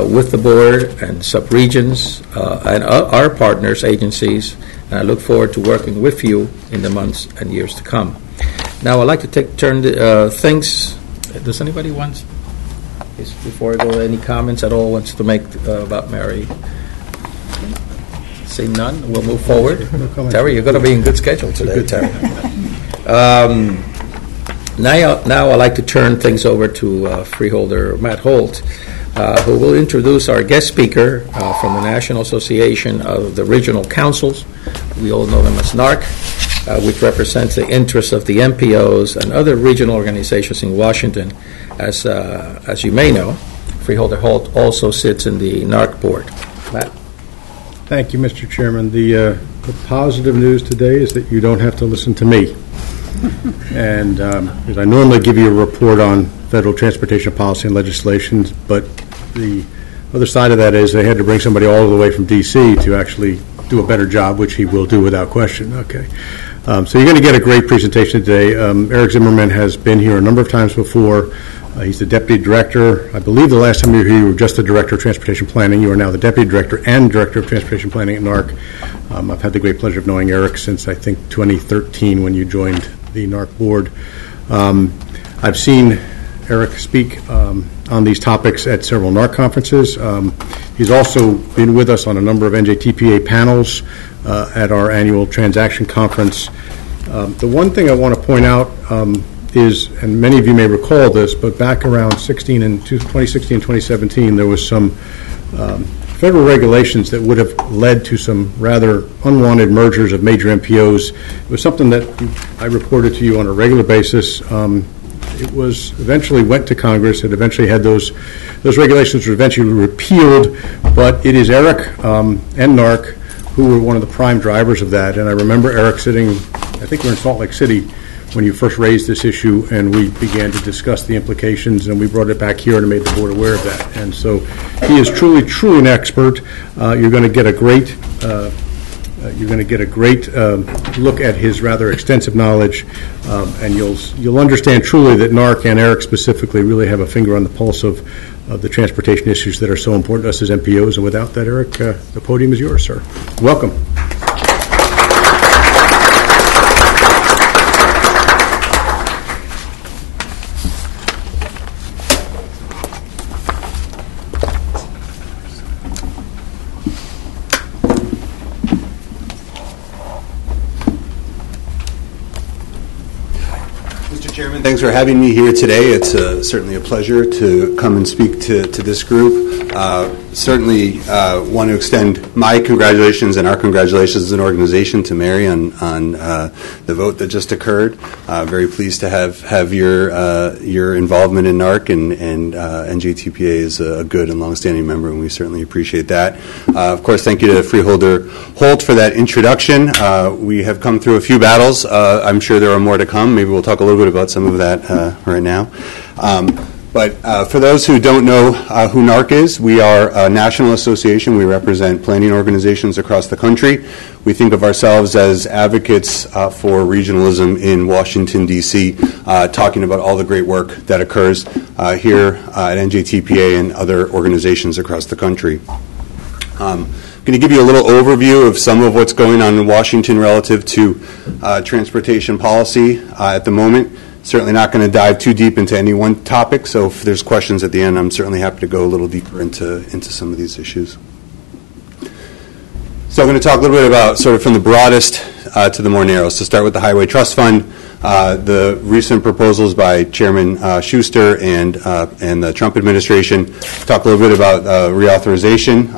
with the board and sub-regions and our partners, agencies, and I look forward to working with you in the months and years to come. Now, I'd like to turn things. Does anybody want, before I go, any comments at all wants to make about Mary? See none, we'll move forward. Terry, you're going to be in good schedule today, Terry. Now I'd like to turn things over to freeholder Matt Holt, who will introduce our guest speaker from the National Association of the Regional Councils. We all know them as NARC, which represents the interests of the MPOs and other regional organizations in Washington. As you may know, Freeholder Holt also sits in the NARC board. Matt? Thank you, Mr. Chairman. The positive news today is that you don't have to listen to me. And because I normally give you a report on federal transportation policy and legislation, but the other side of that is they had to bring somebody all the way from D.C. to actually do a better job, which he will do without question. Okay. So you're going to get a great presentation today. Eric Zimmerman has been here a number of times before. He's the Deputy Director. I believe the last time you were here, you were just the Director of Transportation Planning. You are now the Deputy Director and Director of Transportation Planning at NARC. I've had the great pleasure of knowing Eric since, I think, 2013 when you joined the NARC board. I've seen Eric speak on these topics at several NARC conferences. He's also been with us on a number of NJTPA panels at our annual transaction conference. The one thing I want to point out is, and many of you may recall this, but back around 2016 and 2017, there was some federal regulations that would have led to some rather unwanted mergers of major MPOs. It was something that I reported to you on a regular basis. It was eventually went to Congress. It eventually had those regulations were eventually repealed, but it is Eric and NARC who were one of the prime drivers of that. And I remember Eric sitting, I think we were in Salt Lake City when you first raised this issue, and we began to discuss the implications, and we brought it back here and made the board aware of that. And so he is truly, truly an expert. You're going to get a great look at his rather extensive knowledge, and you'll understand truly that NARC and Eric specifically really have a finger on the pulse of the transportation issues that are so important to us as MPOs. And without that, Eric, the podium is yours, sir. Welcome. Thanks for having me here today. It's certainly a pleasure to come and speak to this group. Certainly want to extend my congratulations and our congratulations as an organization to Mary on the vote that just occurred. Very pleased to have your involvement in NARC, and NJTPA is a good and longstanding member, and we certainly appreciate that. Of course, thank you to Freeholder Holt for that introduction. We have come through a few battles. I'm sure there are more to come. Maybe we'll talk a little bit about some of that right now. But for those who don't know who NARC is, we are a national association. We represent planning organizations across the country. We think of ourselves as advocates for regionalism in Washington, D.C., talking about all the great work that occurs here at NJTPA and other organizations across the country. I'm going to give you a little overview of some of what's going on in Washington relative to transportation policy at the moment. Certainly not going to dive too deep into any one topic, so if there's questions at the end, I'm certainly happy to go a little deeper into some of these issues. So I'm going to talk a little bit about sort of from the broadest to the more narrow. So start with the Highway Trust Fund, the recent proposals by Chairman Schuster and the Trump administration. Talk a little bit about reauthorization.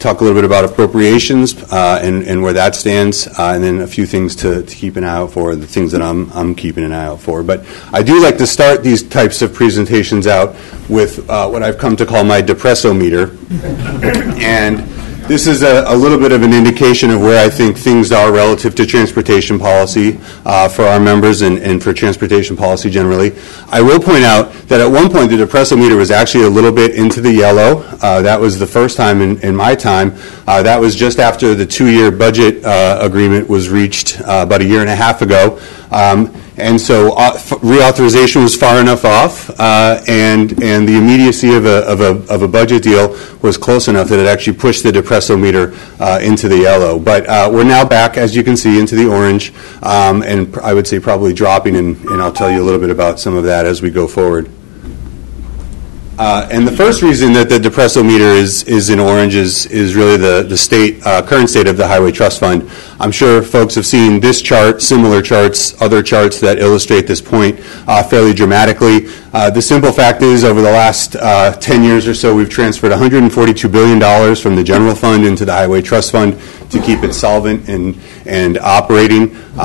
Talk a little bit about appropriations and where that stands, and then a few things to keep an eye out for, the things that I'm keeping an eye out for. But I do like to start these types of presentations out with what I've come to call my depresso meter. And this is a little bit of an indication of where I think things are relative to transportation policy for our members and for transportation policy generally. I will point out that at one point the depresso meter was actually a little bit into the yellow. That was the first time in my time. That was just after the 2-year budget agreement was reached about a year and a half ago. And so reauthorization was far enough off, and the immediacy of a budget deal was close enough that it actually pushed the depresso meter into the yellow. But we're now back, as you can see, into the orange, and I would say probably dropping, and I'll tell you a little bit about some of that as we go forward. And the first reason that the depresso meter is in orange is really the current state of the Highway Trust Fund. I'm sure folks have seen this chart, similar charts, other charts that illustrate this point fairly dramatically. The simple fact is, over the last 10 years or so, we've transferred $142 billion from the general fund into the Highway Trust Fund to keep it solvent and operating. The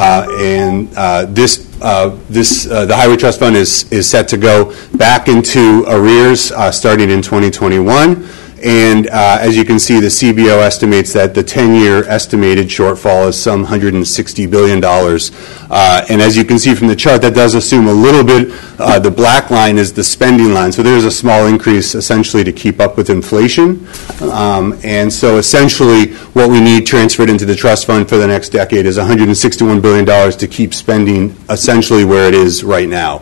Highway Trust Fund is set to go back into arrears starting in 2021. And as you can see, the CBO estimates that the 10-year estimated shortfall is some $160 billion. And as you can see from the chart, that does assume a little bit, the black line is the spending line. So there's a small increase essentially to keep up with inflation. And so essentially what we need transferred into the trust fund for the next decade is $161 billion to keep spending essentially where it is right now.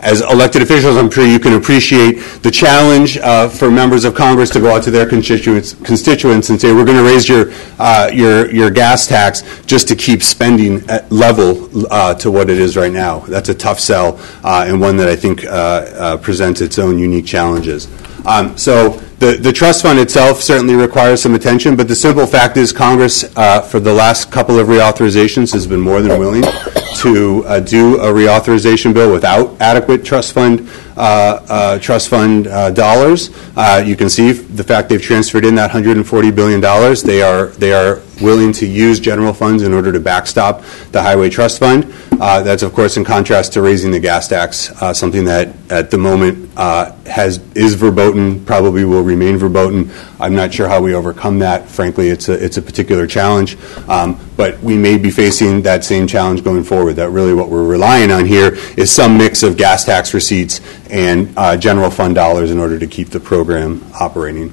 As elected officials, I'm sure you can appreciate the challenge for members of Congress to go out to their constituents and say, we're going to raise your gas tax just to keep spending at level to what it is right now. That's a tough sell and one that I think presents its own unique challenges. So the trust fund itself certainly requires some attention, but the simple fact is Congress, for the last couple of reauthorizations, has been more than willing to do a reauthorization bill without adequate trust fund dollars. You can see the fact they've transferred in that $140 billion. They are willing to use general funds in order to backstop the highway trust fund. That's, of course, in contrast to raising the gas tax, something that at the moment is verboten, probably will remain verboten. I'm not sure how we overcome that. Frankly, it's a particular challenge. But we may be facing that same challenge going forward, that really what we're relying on here is some mix of gas tax receipts and general fund dollars in order to keep the program operating.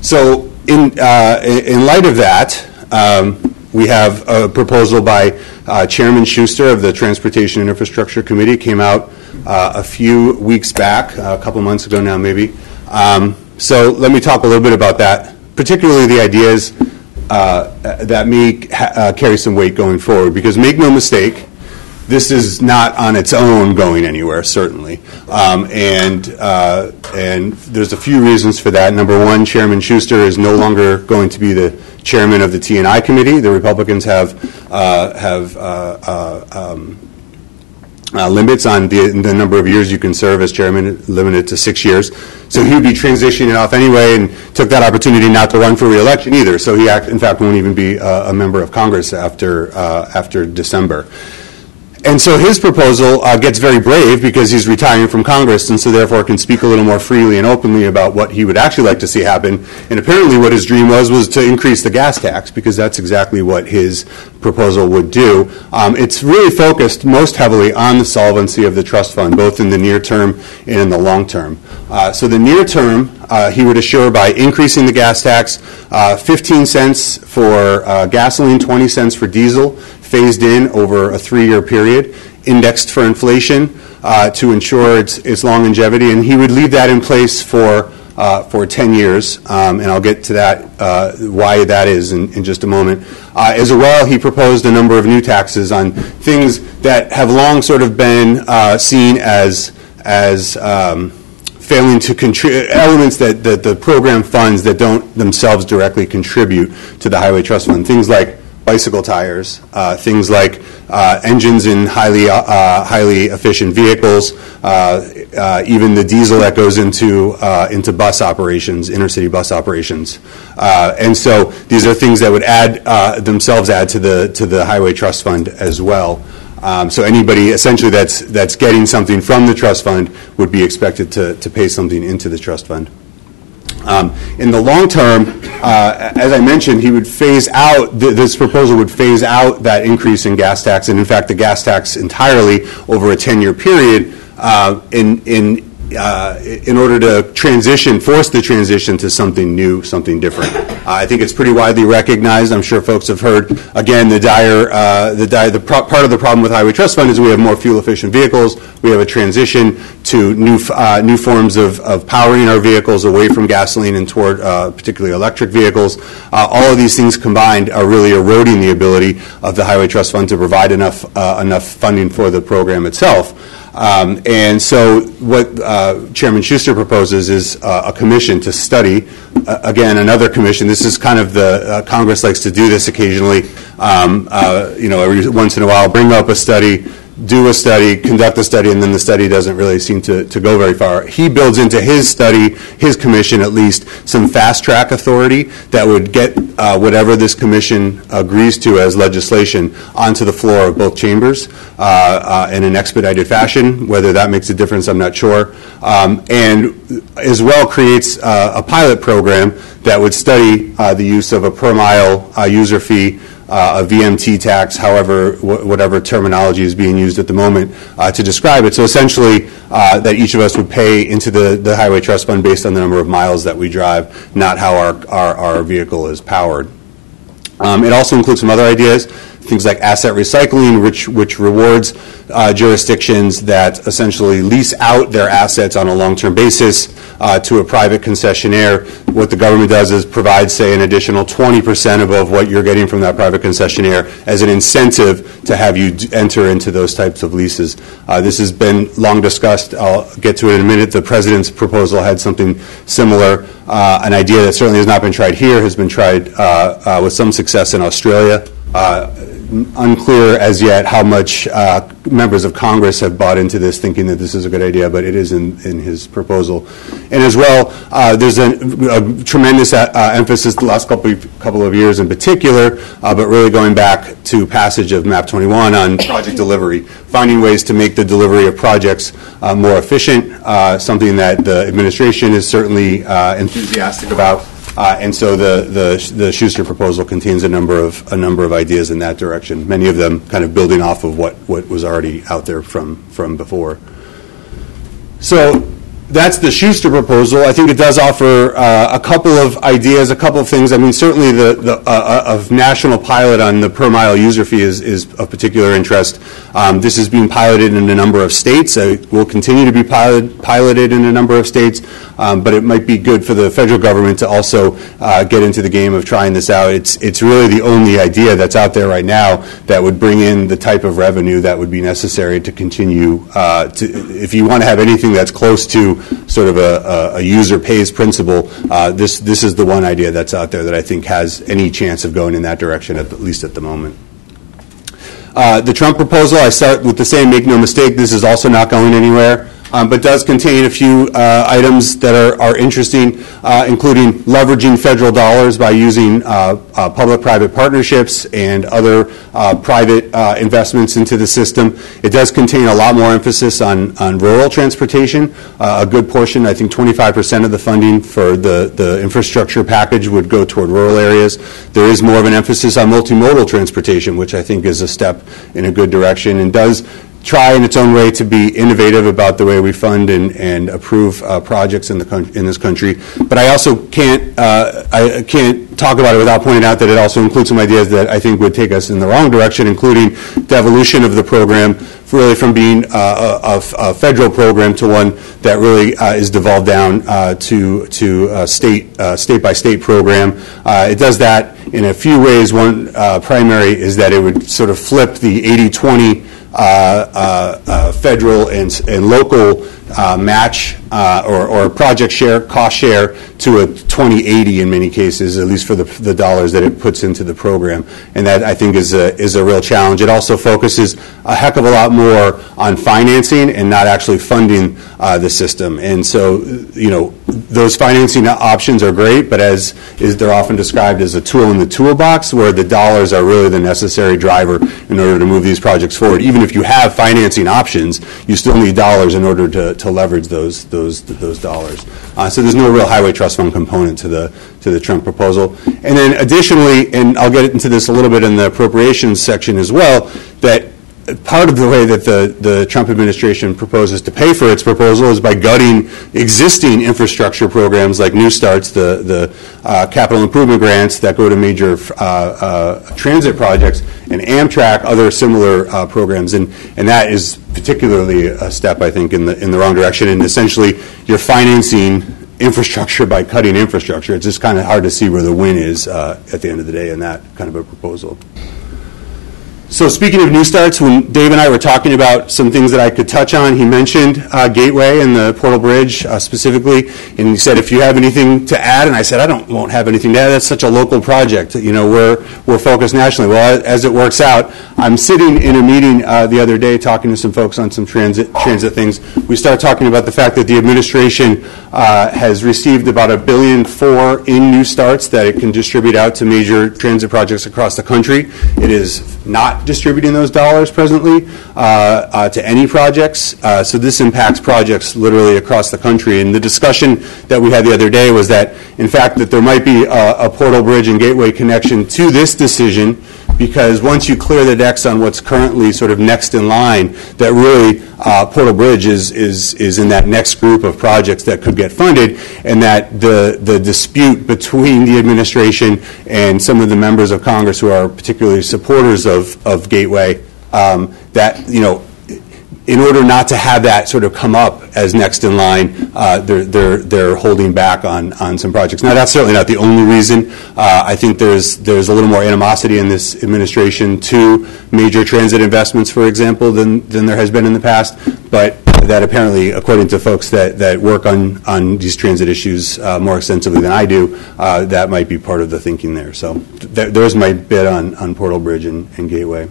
So in light of that, we have a proposal by Chairman Schuster of the Transportation and Infrastructure Committee. Came out a few weeks back, a couple months ago now maybe. So let me talk a little bit about that, particularly the ideas that may carry some weight going forward, because make no mistake, this is not on its own going anywhere, certainly. And there's a few reasons for that. Number one, Chairman Schuster is no longer going to be the chairman of the T&I committee. The Republicans have limits on the number of years you can serve as chairman, limited to 6 years. So he would be transitioning off anyway, and took that opportunity not to run for re-election either. So he, in fact, won't even be a member of Congress after December. And so his proposal gets very brave because he's retiring from Congress, and so therefore can speak a little more freely and openly about what he would actually like to see happen. And apparently what his dream was to increase the gas tax, because that's exactly what his proposal would do. It's really focused most heavily on the solvency of the trust fund, both in the near term and in the long term. So the near term, he would assure by increasing the gas tax, 15 cents for gasoline, 20 cents for diesel, phased in over a 3-year period, indexed for inflation to ensure its longevity, and he would leave that in place for 10 years, and I'll get to that, why that is in just a moment. As well, he proposed a number of new taxes on things that have long sort of been seen as failing to contribute, elements that the program funds that don't themselves directly contribute to the Highway Trust Fund, things like bicycle tires, things like engines in highly efficient vehicles, even the diesel that goes into bus operations, intercity bus operations, and so these are things that would add to the Highway Trust Fund as well. So anybody essentially that's getting something from the trust fund would be expected to pay something into the trust fund. In the long term, as I mentioned, he would phase out, this proposal would phase out that increase in gas tax, and in fact the gas tax entirely over a 10-year period in order to force the transition to something new, something different. I think it's pretty widely recognized. I'm sure folks have heard, again, part of the problem with Highway Trust Fund is we have more fuel-efficient vehicles. We have a transition to new forms of powering our vehicles away from gasoline and toward particularly electric vehicles. All of these things combined are really eroding the ability of the Highway Trust Fund to provide enough funding for the program itself. And so what Chairman Schuster proposes is a commission to study, again, another commission. This is kind of Congress likes to do this occasionally, every once in a while, bring up a study, do a study, conduct a study, and then the study doesn't really seem to go very far. He builds into his study, his commission at least, some fast-track authority that would get whatever this commission agrees to as legislation onto the floor of both chambers in an expedited fashion. Whether that makes a difference, I'm not sure. And as well creates a pilot program that would study the use of a per-mile user fee, a VMT tax, however, whatever terminology is being used at the moment to describe it. So essentially, that each of us would pay into the Highway Trust Fund based on the number of miles that we drive, not how our vehicle is powered. It also includes some other ideas, things like asset recycling, which rewards jurisdictions that essentially lease out their assets on a long-term basis to a private concessionaire. What the government does is provide, say, an additional 20% above what you're getting from that private concessionaire as an incentive to have you enter into those types of leases. This has been long discussed. I'll get to it in a minute. The President's proposal had something similar. An idea that certainly has not been tried here has been tried with some success in Australia. Unclear as yet how much members of Congress have bought into this, thinking that this is a good idea, but it is in his proposal. And as well, there's a tremendous emphasis the last couple of years in particular, but really going back to passage of MAP 21 on project delivery, finding ways to make the delivery of projects more efficient, something that the administration is certainly enthusiastic about. And so the Schuster proposal contains a number of ideas in that direction, many of them kind of building off of what was already out there from before. So that's the Schuster proposal. I think it does offer a couple of ideas, a couple of things. I mean, certainly the national pilot on the per mile user fee is of particular interest. This is being piloted in a number of states. It will continue to be piloted in a number of states, but it might be good for the federal government to also get into the game of trying this out. It's really the only idea that's out there right now that would bring in the type of revenue that would be necessary to continue if you want to have anything that's close to sort of a user pays principle, this is the one idea that's out there that I think has any chance of going in that direction, at least at the moment. The Trump proposal, I start with the same, make no mistake, this is also not going anywhere. But does contain a few items that are interesting, including leveraging federal dollars by using public-private partnerships and other private investments into the system. It does contain a lot more emphasis on rural transportation. A good portion, I think 25% of the funding for the infrastructure package would go toward rural areas. There is more of an emphasis on multimodal transportation, which I think is a step in a good direction and does try in its own way to be innovative about the way we fund and approve projects in this country. But I also can't talk about it without pointing out that it also includes some ideas that I think would take us in the wrong direction, including the evolution of the program really from being a federal program to one that really is devolved down to a state-by-state program. It does that in a few ways. One primary is that it would sort of flip the 80-20 federal and local match or project share, cost share, to a 20-80 in many cases, at least for the dollars that it puts into the program. And that, I think, is a real challenge. It also focuses a heck of a lot more on financing and not actually funding the system. And so, you know, those financing options are great, but as they're often described as a tool in the toolbox, where the dollars are really the necessary driver in order to move these projects forward. Even if you have financing options, you still need dollars in order to leverage those dollars. So there's no real highway trust fund component to the Trump proposal. And then additionally, and I'll get into this a little bit in the appropriations section as well, that part of the way that the Trump administration proposes to pay for its proposal is by gutting existing infrastructure programs like New Starts, the capital improvement grants that go to major transit projects, and Amtrak, other similar programs. And that is particularly a step, I think, in the wrong direction. And essentially, you're financing infrastructure by cutting infrastructure. It's just kind of hard to see where the win is at the end of the day in that kind of a proposal. So speaking of new starts, when Dave and I were talking about some things that I could touch on, he mentioned Gateway and the Portal Bridge specifically, and he said, if you have anything to add, and I said, won't have anything to add. That's such a local project. You know, we're focused nationally. Well, as it works out, I'm sitting in a meeting the other day talking to some folks on some transit things. We start talking about the fact that the administration has received about $1.4 billion in new starts that it can distribute out to major transit projects across the country. It is not distributing those dollars presently to any projects. So this impacts projects literally across the country. And the discussion that we had the other day was that, in fact, that there might be a Portal Bridge and Gateway connection to this decision, because once you clear the decks on what's currently sort of next in line, that really Portal Bridge is in that next group of projects that could get funded, and that the dispute between the administration and some of the members of Congress who are particularly supporters of Gateway, that, you know, in order not to have that sort of come up as next in line, they're holding back on some projects. Now, that's certainly not the only reason. I think there's a little more animosity in this administration to major transit investments, for example, than there has been in the past. But that apparently, according to folks that work on these transit issues more extensively than I do, that might be part of the thinking there. So there's my bit on Portal Bridge and Gateway.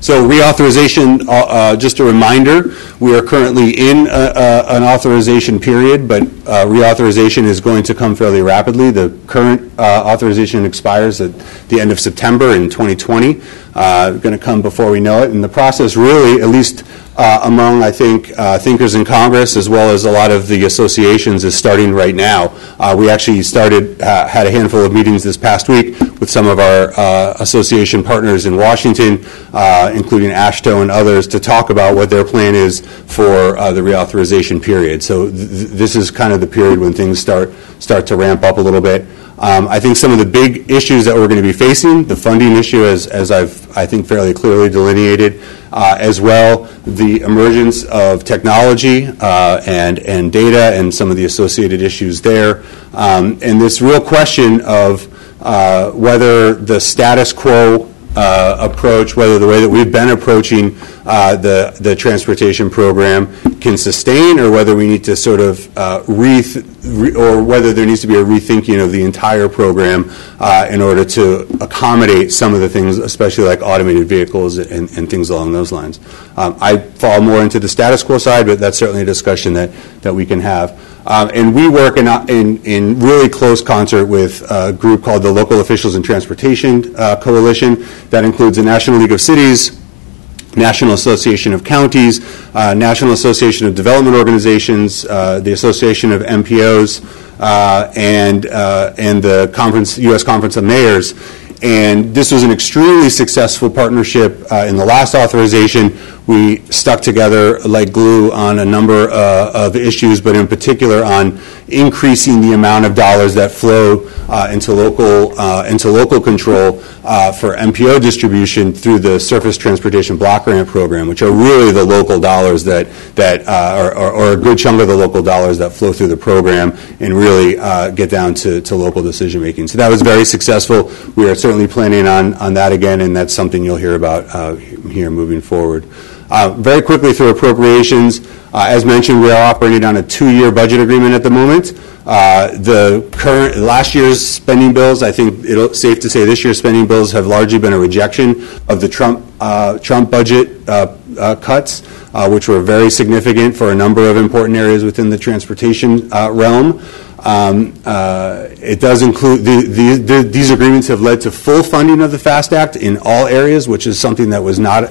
So reauthorization, just a reminder, we are currently in an authorization period, but reauthorization is going to come fairly rapidly. The current authorization expires at the end of September in 2020. Going to come before we know it. And the process really, at least among, I think, thinkers in Congress, as well as a lot of the associations, is starting right now. We actually had a handful of meetings this past week with some of our association partners in Washington, including AASHTO and others, to talk about what their plan is for the reauthorization period. So this is kind of the period when things start to ramp up a little bit. I think some of the big issues that we're going to be facing, the funding issue, as I think fairly clearly delineated, as well the emergence of technology and data and some of the associated issues there, and this real question of whether the status quo approach, whether the way that we've been approaching the transportation program can sustain, or whether we need to sort of or whether there needs to be a rethinking of the entire program in order to accommodate some of the things, especially like automated vehicles and things along those lines. I fall more into the status quo side, but that's certainly a discussion that we can have. And we work in really close concert with a group called the Local Officials in Transportation Coalition. That includes the National League of Cities, National Association of Counties, National Association of Development Organizations, the Association of MPOs, and the U.S. Conference of Mayors. And this was an extremely successful partnership in the last authorization. We stuck together like glue on a number of issues, but in particular on increasing the amount of dollars that flow into local control for MPO distribution through the Surface Transportation Block Grant Program, which are really the local dollars that are a good chunk of the local dollars that flow through the program and really get down to local decision making. So that was very successful. We are certainly planning on that again, and that's something you'll hear about here moving forward. Very quickly through appropriations, as mentioned, we are operating on a 2-year budget agreement at the moment. Last year's spending bills, I think it's safe to say this year's spending bills have largely been a rejection of the Trump budget cuts, which were very significant for a number of important areas within the transportation realm. It does include these agreements have led to full funding of the FAST Act in all areas, which is something that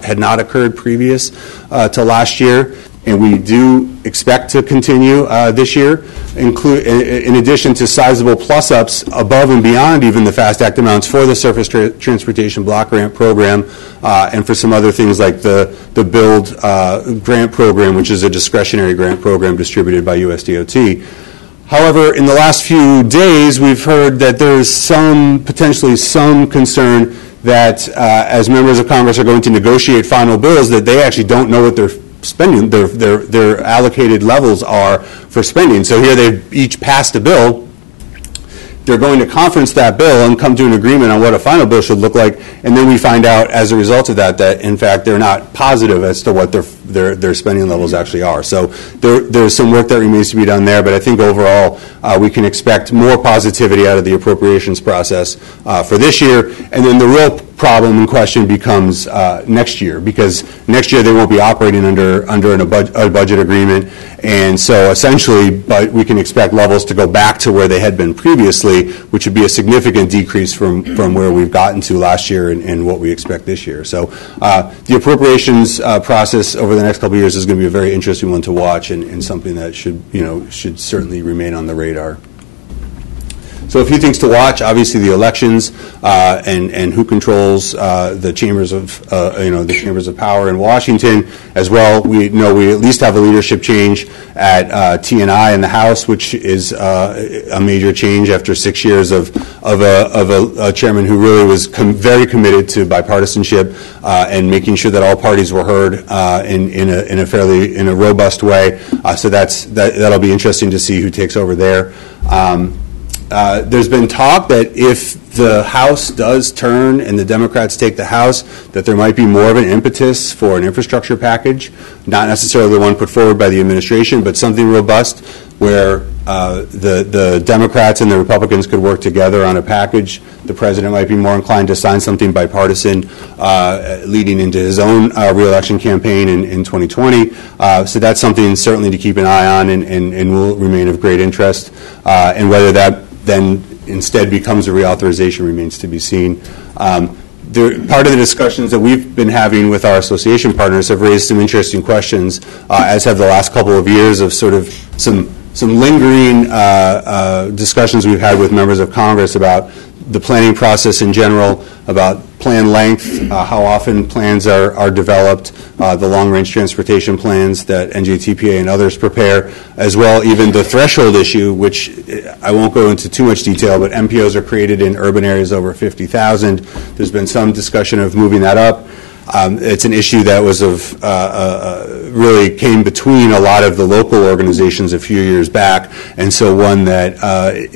had not occurred previous to last year, and we do expect to continue this year. In addition to sizable plus-ups above and beyond even the FAST Act amounts for the Surface Transportation Block Grant Program, and for some other things like the Build Grant Program, which is a discretionary grant program distributed by USDOT. However, in the last few days, we've heard that there's potentially some concern that as members of Congress are going to negotiate final bills, that they actually don't know what their spending, their allocated levels are for spending. So here they've each passed a bill they're going to conference that bill and come to an agreement on what a final bill should look like, and then we find out as a result of that in fact they're not positive as to what their spending levels actually are. So there's some work that remains to be done there, but I think overall we can expect more positivity out of the appropriations process for this year. And then the real problem in question becomes next year, because next year they won't be operating under a budget agreement, and so essentially, but we can expect levels to go back to where they had been previously, which would be a significant decrease from where we've gotten to last year and what we expect this year. So the appropriations process over the next couple of years is going to be a very interesting one to watch, and something that should certainly remain on the radar. So a few things to watch. Obviously, the elections and who controls the chambers of the chambers of power in Washington as well. We know we at least have a leadership change at TNI in the House, which is a major change after 6 years of a chairman who really was very committed to bipartisanship and making sure that all parties were heard in a robust way. So that'll be interesting to see who takes over there. There's been talk that if the House does turn and the Democrats take the House, that there might be more of an impetus for an infrastructure package, not necessarily the one put forward by the administration, but something robust where the Democrats and the Republicans could work together on a package. The president might be more inclined to sign something bipartisan leading into his own re-election campaign in 2020. So that's something certainly to keep an eye on and will remain of great interest. And whether that then instead becomes a reauthorization remains to be seen. Part of the discussions that we've been having with our association partners have raised some interesting questions, as have the last couple of years of sort of some lingering discussions we've had with members of Congress about the planning process in general, about plan length, how often plans are developed, the long-range transportation plans that NJTPA and others prepare, as well even the threshold issue, which I won't go into too much detail, but MPOs are created in urban areas over 50,000. There's been some discussion of moving that up. It's an issue that was really came between a lot of the local organizations a few years back, and so one that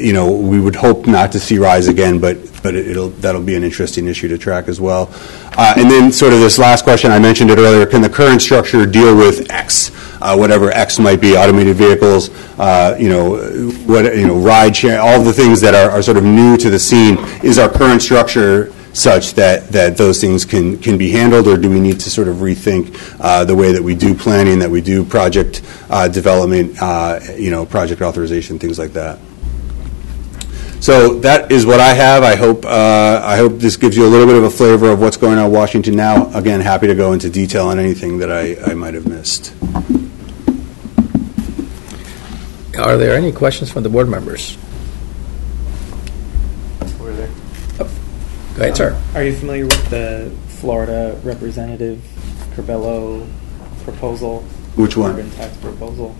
we would hope not to see rise again, but that'll be an interesting issue to track as well. And then sort of this last question, I mentioned it earlier: can the current structure deal with X, whatever X might be, automated vehicles, ride share, all the things that are sort of new to the scene? Is our current structure such that those things can be handled, or do we need to sort of rethink the way that we do planning, that we do project development, project authorization, things like that? So that is what I have. I hope this gives you a little bit of a flavor of what's going on in Washington now. Again, happy to go into detail on anything that I might have missed. Are there any questions from the board members? Go ahead, sir. Are you familiar with the Florida Representative Curbelo proposal? Which one? Urban tax proposal.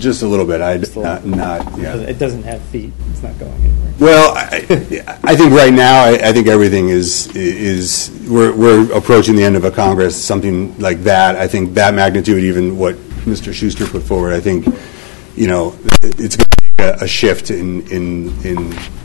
Just a little bit. Yeah. It doesn't have feet. It's not going anywhere. Well, I think right now, I think everything is we're approaching the end of a Congress. Something like that. I think that magnitude, even what Mr. Schuster put forward, I think, it's going to take a shift in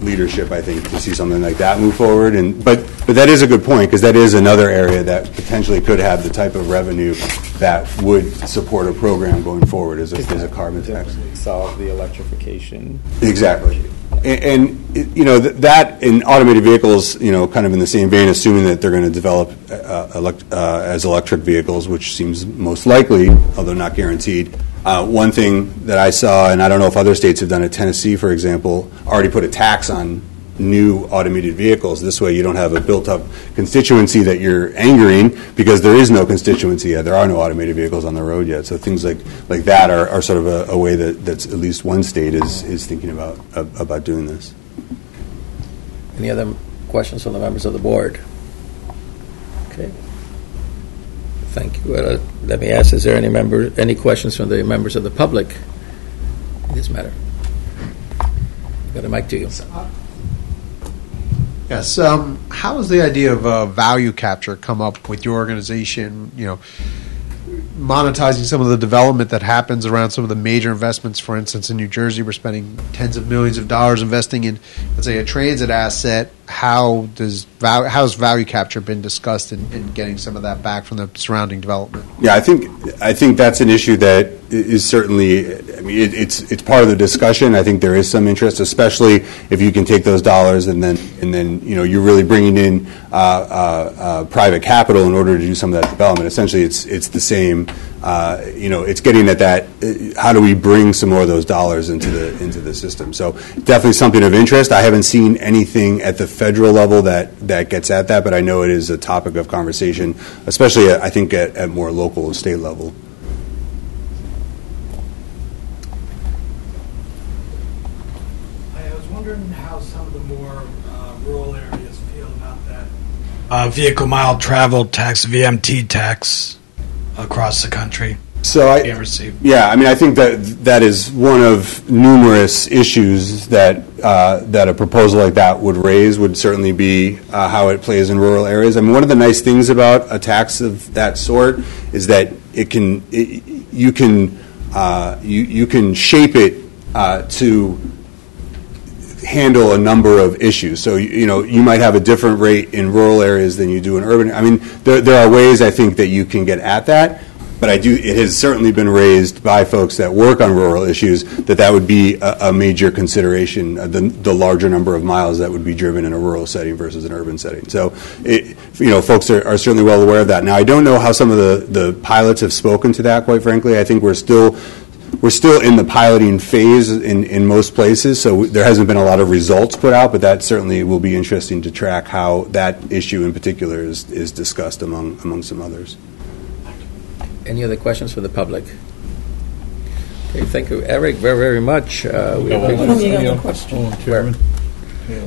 leadership, I think, to see something like that move forward. But that is a good point, because that is another area that potentially could have the type of revenue that would support a program going forward as a carbon tax. Solve the electrification. Exactly. And that in automated vehicles, kind of in the same vein, assuming that they're going to develop as electric vehicles, which seems most likely, although not guaranteed. One thing that I saw, and I don't know if other states have done it, Tennessee, for example, already put a tax on new automated vehicles. This way you don't have a built-up constituency that you're angering, because there is no constituency yet. There are no automated vehicles on the road yet. So things like that are sort of a way that's at least one state is thinking about doing this. Any other questions from the members of the board? Okay. Thank you. Let me ask, is there any questions from the members of the public in this matter? Got a mic to you. Yes. How has the idea of value capture come up with your organization? monetizing some of the development that happens around some of the major investments. For instance, in New Jersey, we're spending tens of millions of dollars investing in, let's say, a transit asset. How's value capture been discussed in getting some of that back from the surrounding development? Yeah, I think that's an issue that is certainly, I mean, it's part of the discussion. I think there is some interest, especially if you can take those dollars and then you're really bringing in private capital in order to do some of that development. Essentially, it's the same. It's getting at that. How do we bring some more of those dollars into the system? So definitely something of interest. I haven't seen anything at the federal level that gets at that, but I know it is a topic of conversation, especially I think at more local and state level. I was wondering how some of the more rural areas feel about that vehicle mile travel tax, VMT tax, across the country. So I think that is one of numerous issues that a proposal like that would raise. Would certainly be how it plays in rural areas. I mean, one of the nice things about a tax of that sort is that you can shape it to handle a number of issues. So you might have a different rate in rural areas than you do in urban. I mean, there are ways I think that you can get at that. But it has certainly been raised by folks that work on rural issues that would be a major consideration, the larger number of miles that would be driven in a rural setting versus an urban setting. So, folks are certainly well aware of that. Now, I don't know how some of the pilots have spoken to that, quite frankly. I think we're still in the piloting phase in most places, so there hasn't been a lot of results put out, but that certainly will be interesting to track how that issue in particular is discussed among some others. Any other questions for the public? Okay, thank you, Eric, very, very much. Chairman.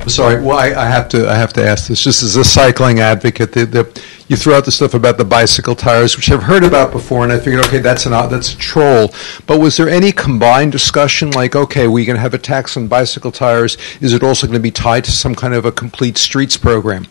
Sorry, well, I have to ask this. Just as a cycling advocate, you threw out the stuff about the bicycle tires, which I've heard about before, and I figured, okay, that's a troll. But was there any combined discussion, like, okay, we're going to have a tax on bicycle tires? Is it also going to be tied to some kind of a complete streets program?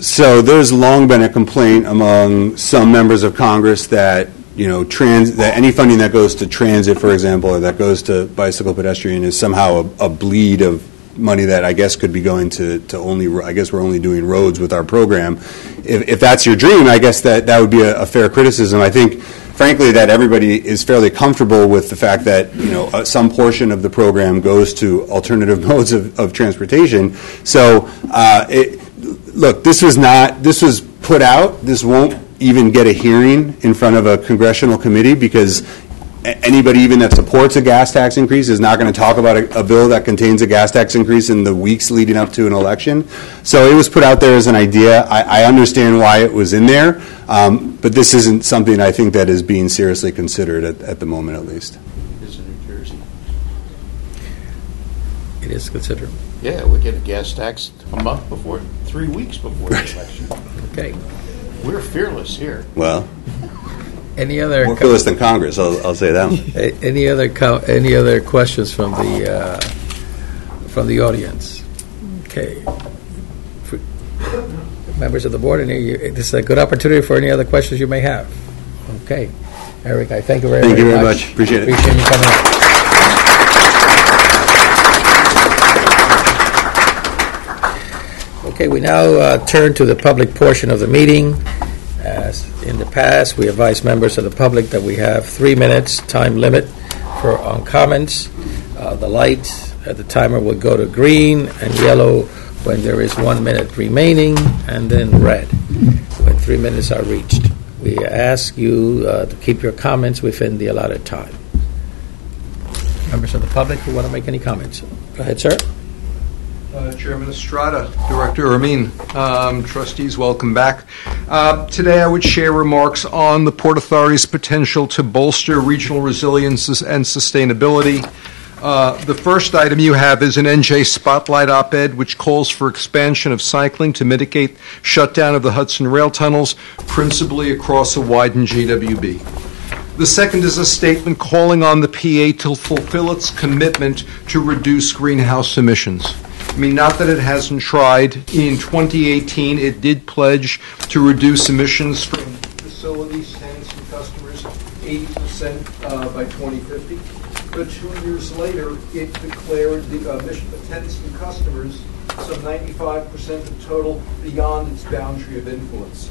So there's long been a complaint among some members of Congress that that any funding that goes to transit, for example, or that goes to bicycle pedestrian is somehow a bleed of money that I guess could be going to only, I guess we're only doing roads with our program. If that's your dream, I guess that would be a fair criticism. I think, frankly, that everybody is fairly comfortable with the fact that some portion of the program goes to alternative modes of transportation. So look, this was put out. This won't even get a hearing in front of a congressional committee because anybody even that supports a gas tax increase is not going to talk about a bill that contains a gas tax increase in the weeks leading up to an election. So it was put out there as an idea. I understand why it was in there, but this isn't something I think that is being seriously considered at the moment, at least. Is in New Jersey. It is considered. Yeah, we get a gas tax a month before, 3 weeks before the election. Okay. We're fearless here. Well, any other more fearless than Congress, I'll say that. Any other questions from the audience? Okay. Members of the board, this is a good opportunity for any other questions you may have. Okay. Eric, I thank you very much. Thank you very much. Appreciate it. Appreciate you coming up. Okay, we now turn to the public portion of the meeting. As in the past, we advise members of the public that we have 3 minutes time limit on comments. The light at the timer will go to green and yellow when there is 1 minute remaining, and then red when 3 minutes are reached. We ask you to keep your comments within the allotted time. Members of the public who want to make any comments? Go ahead, sir. Chairman Estrada, Director Ermine, trustees, welcome back. Today I would share remarks on the Port Authority's potential to bolster regional resilience and sustainability. The first item you have is an NJ Spotlight op-ed which calls for expansion of cycling to mitigate shutdown of the Hudson Rail tunnels, principally across a widened GWB. The second is a statement calling on the PA to fulfill its commitment to reduce greenhouse emissions. I mean, not that it hasn't tried. In 2018, it did pledge to reduce emissions from facilities, tanks, and 80% by 2050. But 2 years later, it declared the mission tenants and customers some 95% of total beyond its boundary of influence.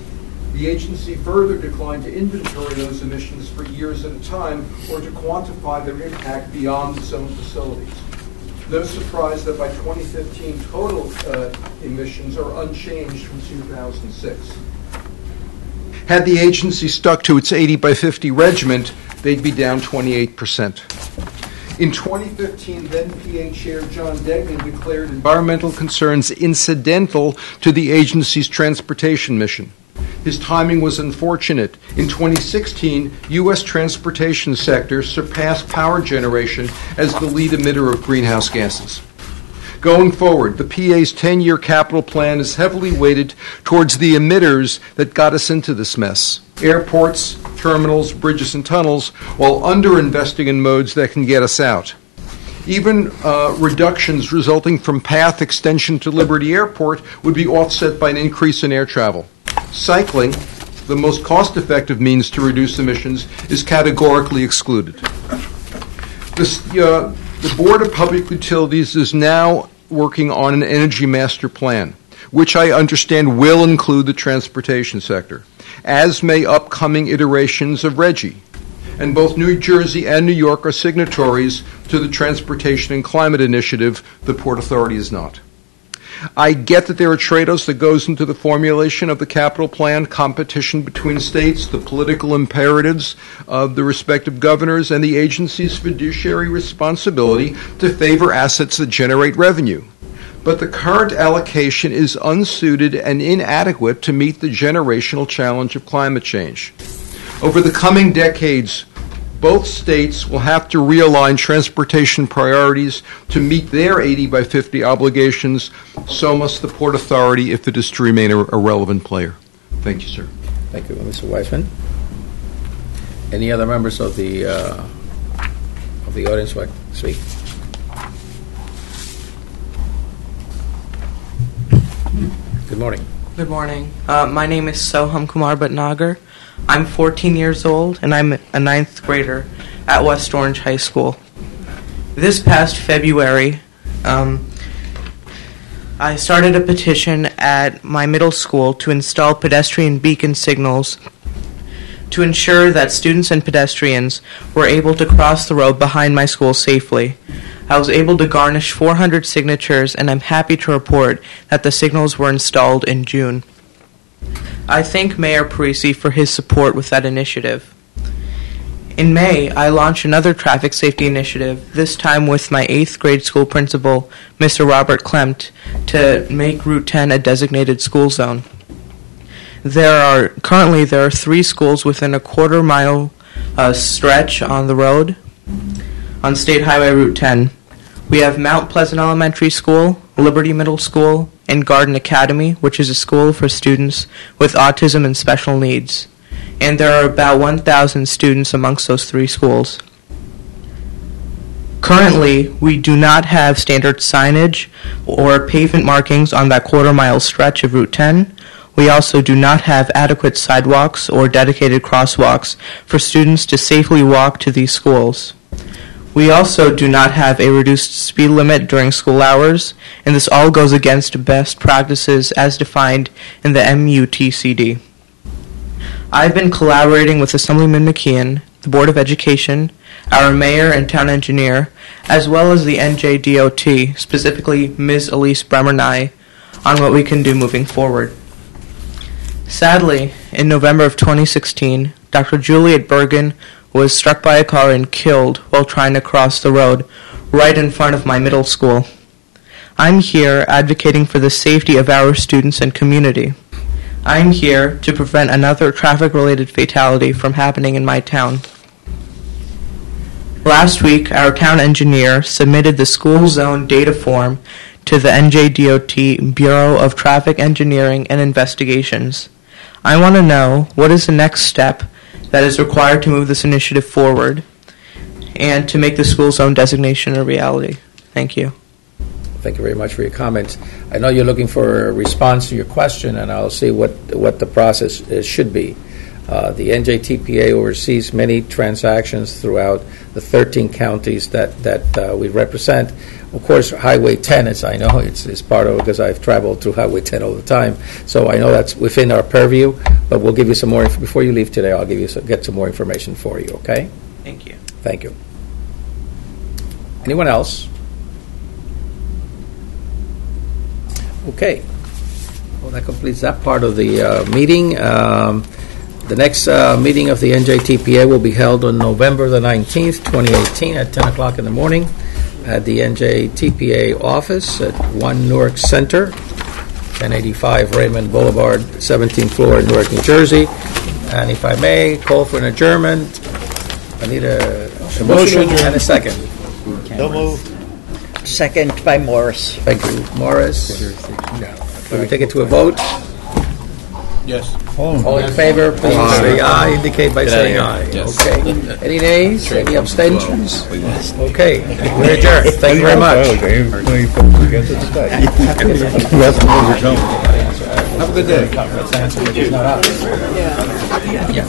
The agency further declined to inventory those emissions for years at a time or to quantify their impact beyond its own facilities. No surprise that by 2015, total emissions are unchanged from 2006. Had the agency stuck to its 80 by 50 regiment, they'd be down 28%. In 2015, then PA Chair John Degnan declared environmental concerns incidental to the agency's transportation mission. His timing was unfortunate. In 2016, U.S. transportation sector surpassed power generation as the lead emitter of greenhouse gases. Going forward, the PA's 10-year capital plan is heavily weighted towards the emitters that got us into this mess: airports, terminals, bridges, and tunnels, while underinvesting in modes that can get us out. Even reductions resulting from path extension to Liberty Airport would be offset by an increase in air travel. Cycling, the most cost-effective means to reduce emissions, is categorically excluded. The Board of Public Utilities is now working on an energy master plan, which I understand will include the transportation sector, as may upcoming iterations of RGGI. And both New Jersey and New York are signatories to the Transportation and Climate Initiative. The Port Authority is not. I get that there are trade-offs that goes into the formulation of the capital plan, competition between states, the political imperatives of the respective governors, and the agency's fiduciary responsibility to favor assets that generate revenue. But the current allocation is unsuited and inadequate to meet the generational challenge of climate change. Over the coming decades, both states will have to realign transportation priorities to meet their 80 by 50 obligations. So must the Port Authority if it is to remain a relevant player. Thank you, sir. Thank you, Mr. Weissman. Any other members of the audience like to speak? Good morning. Good morning. My name is Soham Kumar Bhatnagar. I'm 14 years old, and I'm a ninth grader at West Orange High School. This past February, I started a petition at my middle school to install pedestrian beacon signals to ensure that students and pedestrians were able to cross the road behind my school safely. I was able to garnish 400 signatures, and I'm happy to report that the signals were installed in June. I thank Mayor Parisi for his support with that initiative. In May, I launched another traffic safety initiative, this time with my 8th grade school principal, Mr. Robert Klemt, to make Route 10 a designated school zone. Currently there are 3 schools within a quarter-mile stretch on the road on State Highway Route 10. We have Mount Pleasant Elementary School, Liberty Middle School, and Garden Academy, which is a school for students with autism and special needs. And there are about 1,000 students amongst those 3 schools. Currently, we do not have standard signage or pavement markings on that quarter-mile stretch of Route 10. We also do not have adequate sidewalks or dedicated crosswalks for students to safely walk to these schools. We also do not have a reduced speed limit during school hours, and this all goes against best practices as defined in the MUTCD. I've been collaborating with Assemblyman McKeon, the Board of Education, our mayor and town engineer, as well as the NJDOT, specifically Ms. Elise Bremernai, on what we can do moving forward. Sadly, in November of 2016, Dr. Juliet Bergen was struck by a car and killed while trying to cross the road right in front of my middle school. I'm here advocating for the safety of our students and community. I'm here to prevent another traffic-related fatality from happening in my town. Last week, our town engineer submitted the school zone data form to the NJDOT Bureau of Traffic Engineering and Investigations. I want to know what is the next step that is required to move this initiative forward and to make the school zone designation a reality. Thank you. Thank you very much for your comments. I know you're looking for a response to your question, and I'll see what the process should be. The NJTPA oversees many transactions throughout the 13 counties that we represent. Of course, Highway 10, as I know, it's part of it because I've traveled through Highway 10 all the time. So I know that's within our purview, but we'll give you some more, before you leave today, I'll get some more information for you, okay? Thank you. Thank you. Anyone else? Okay. Well, that completes that part of the meeting. The next meeting of the NJTPA will be held on November the 19th, 2018, at 10 o'clock in the morning at the NJTPA office at 1 Newark Center, 1085 Raymond Boulevard, 17th floor in Newark, New Jersey. And if I may, call for an adjournment. I need a motion and a second. Second by Morris. Thank you, Morris. Can we take it to a vote? Yes. All in favor, please say aye, indicate by saying aye. Yes. Okay. Any nays? Any abstentions? Okay, we're adjourned. Thank you very much. Have a good day. Yeah.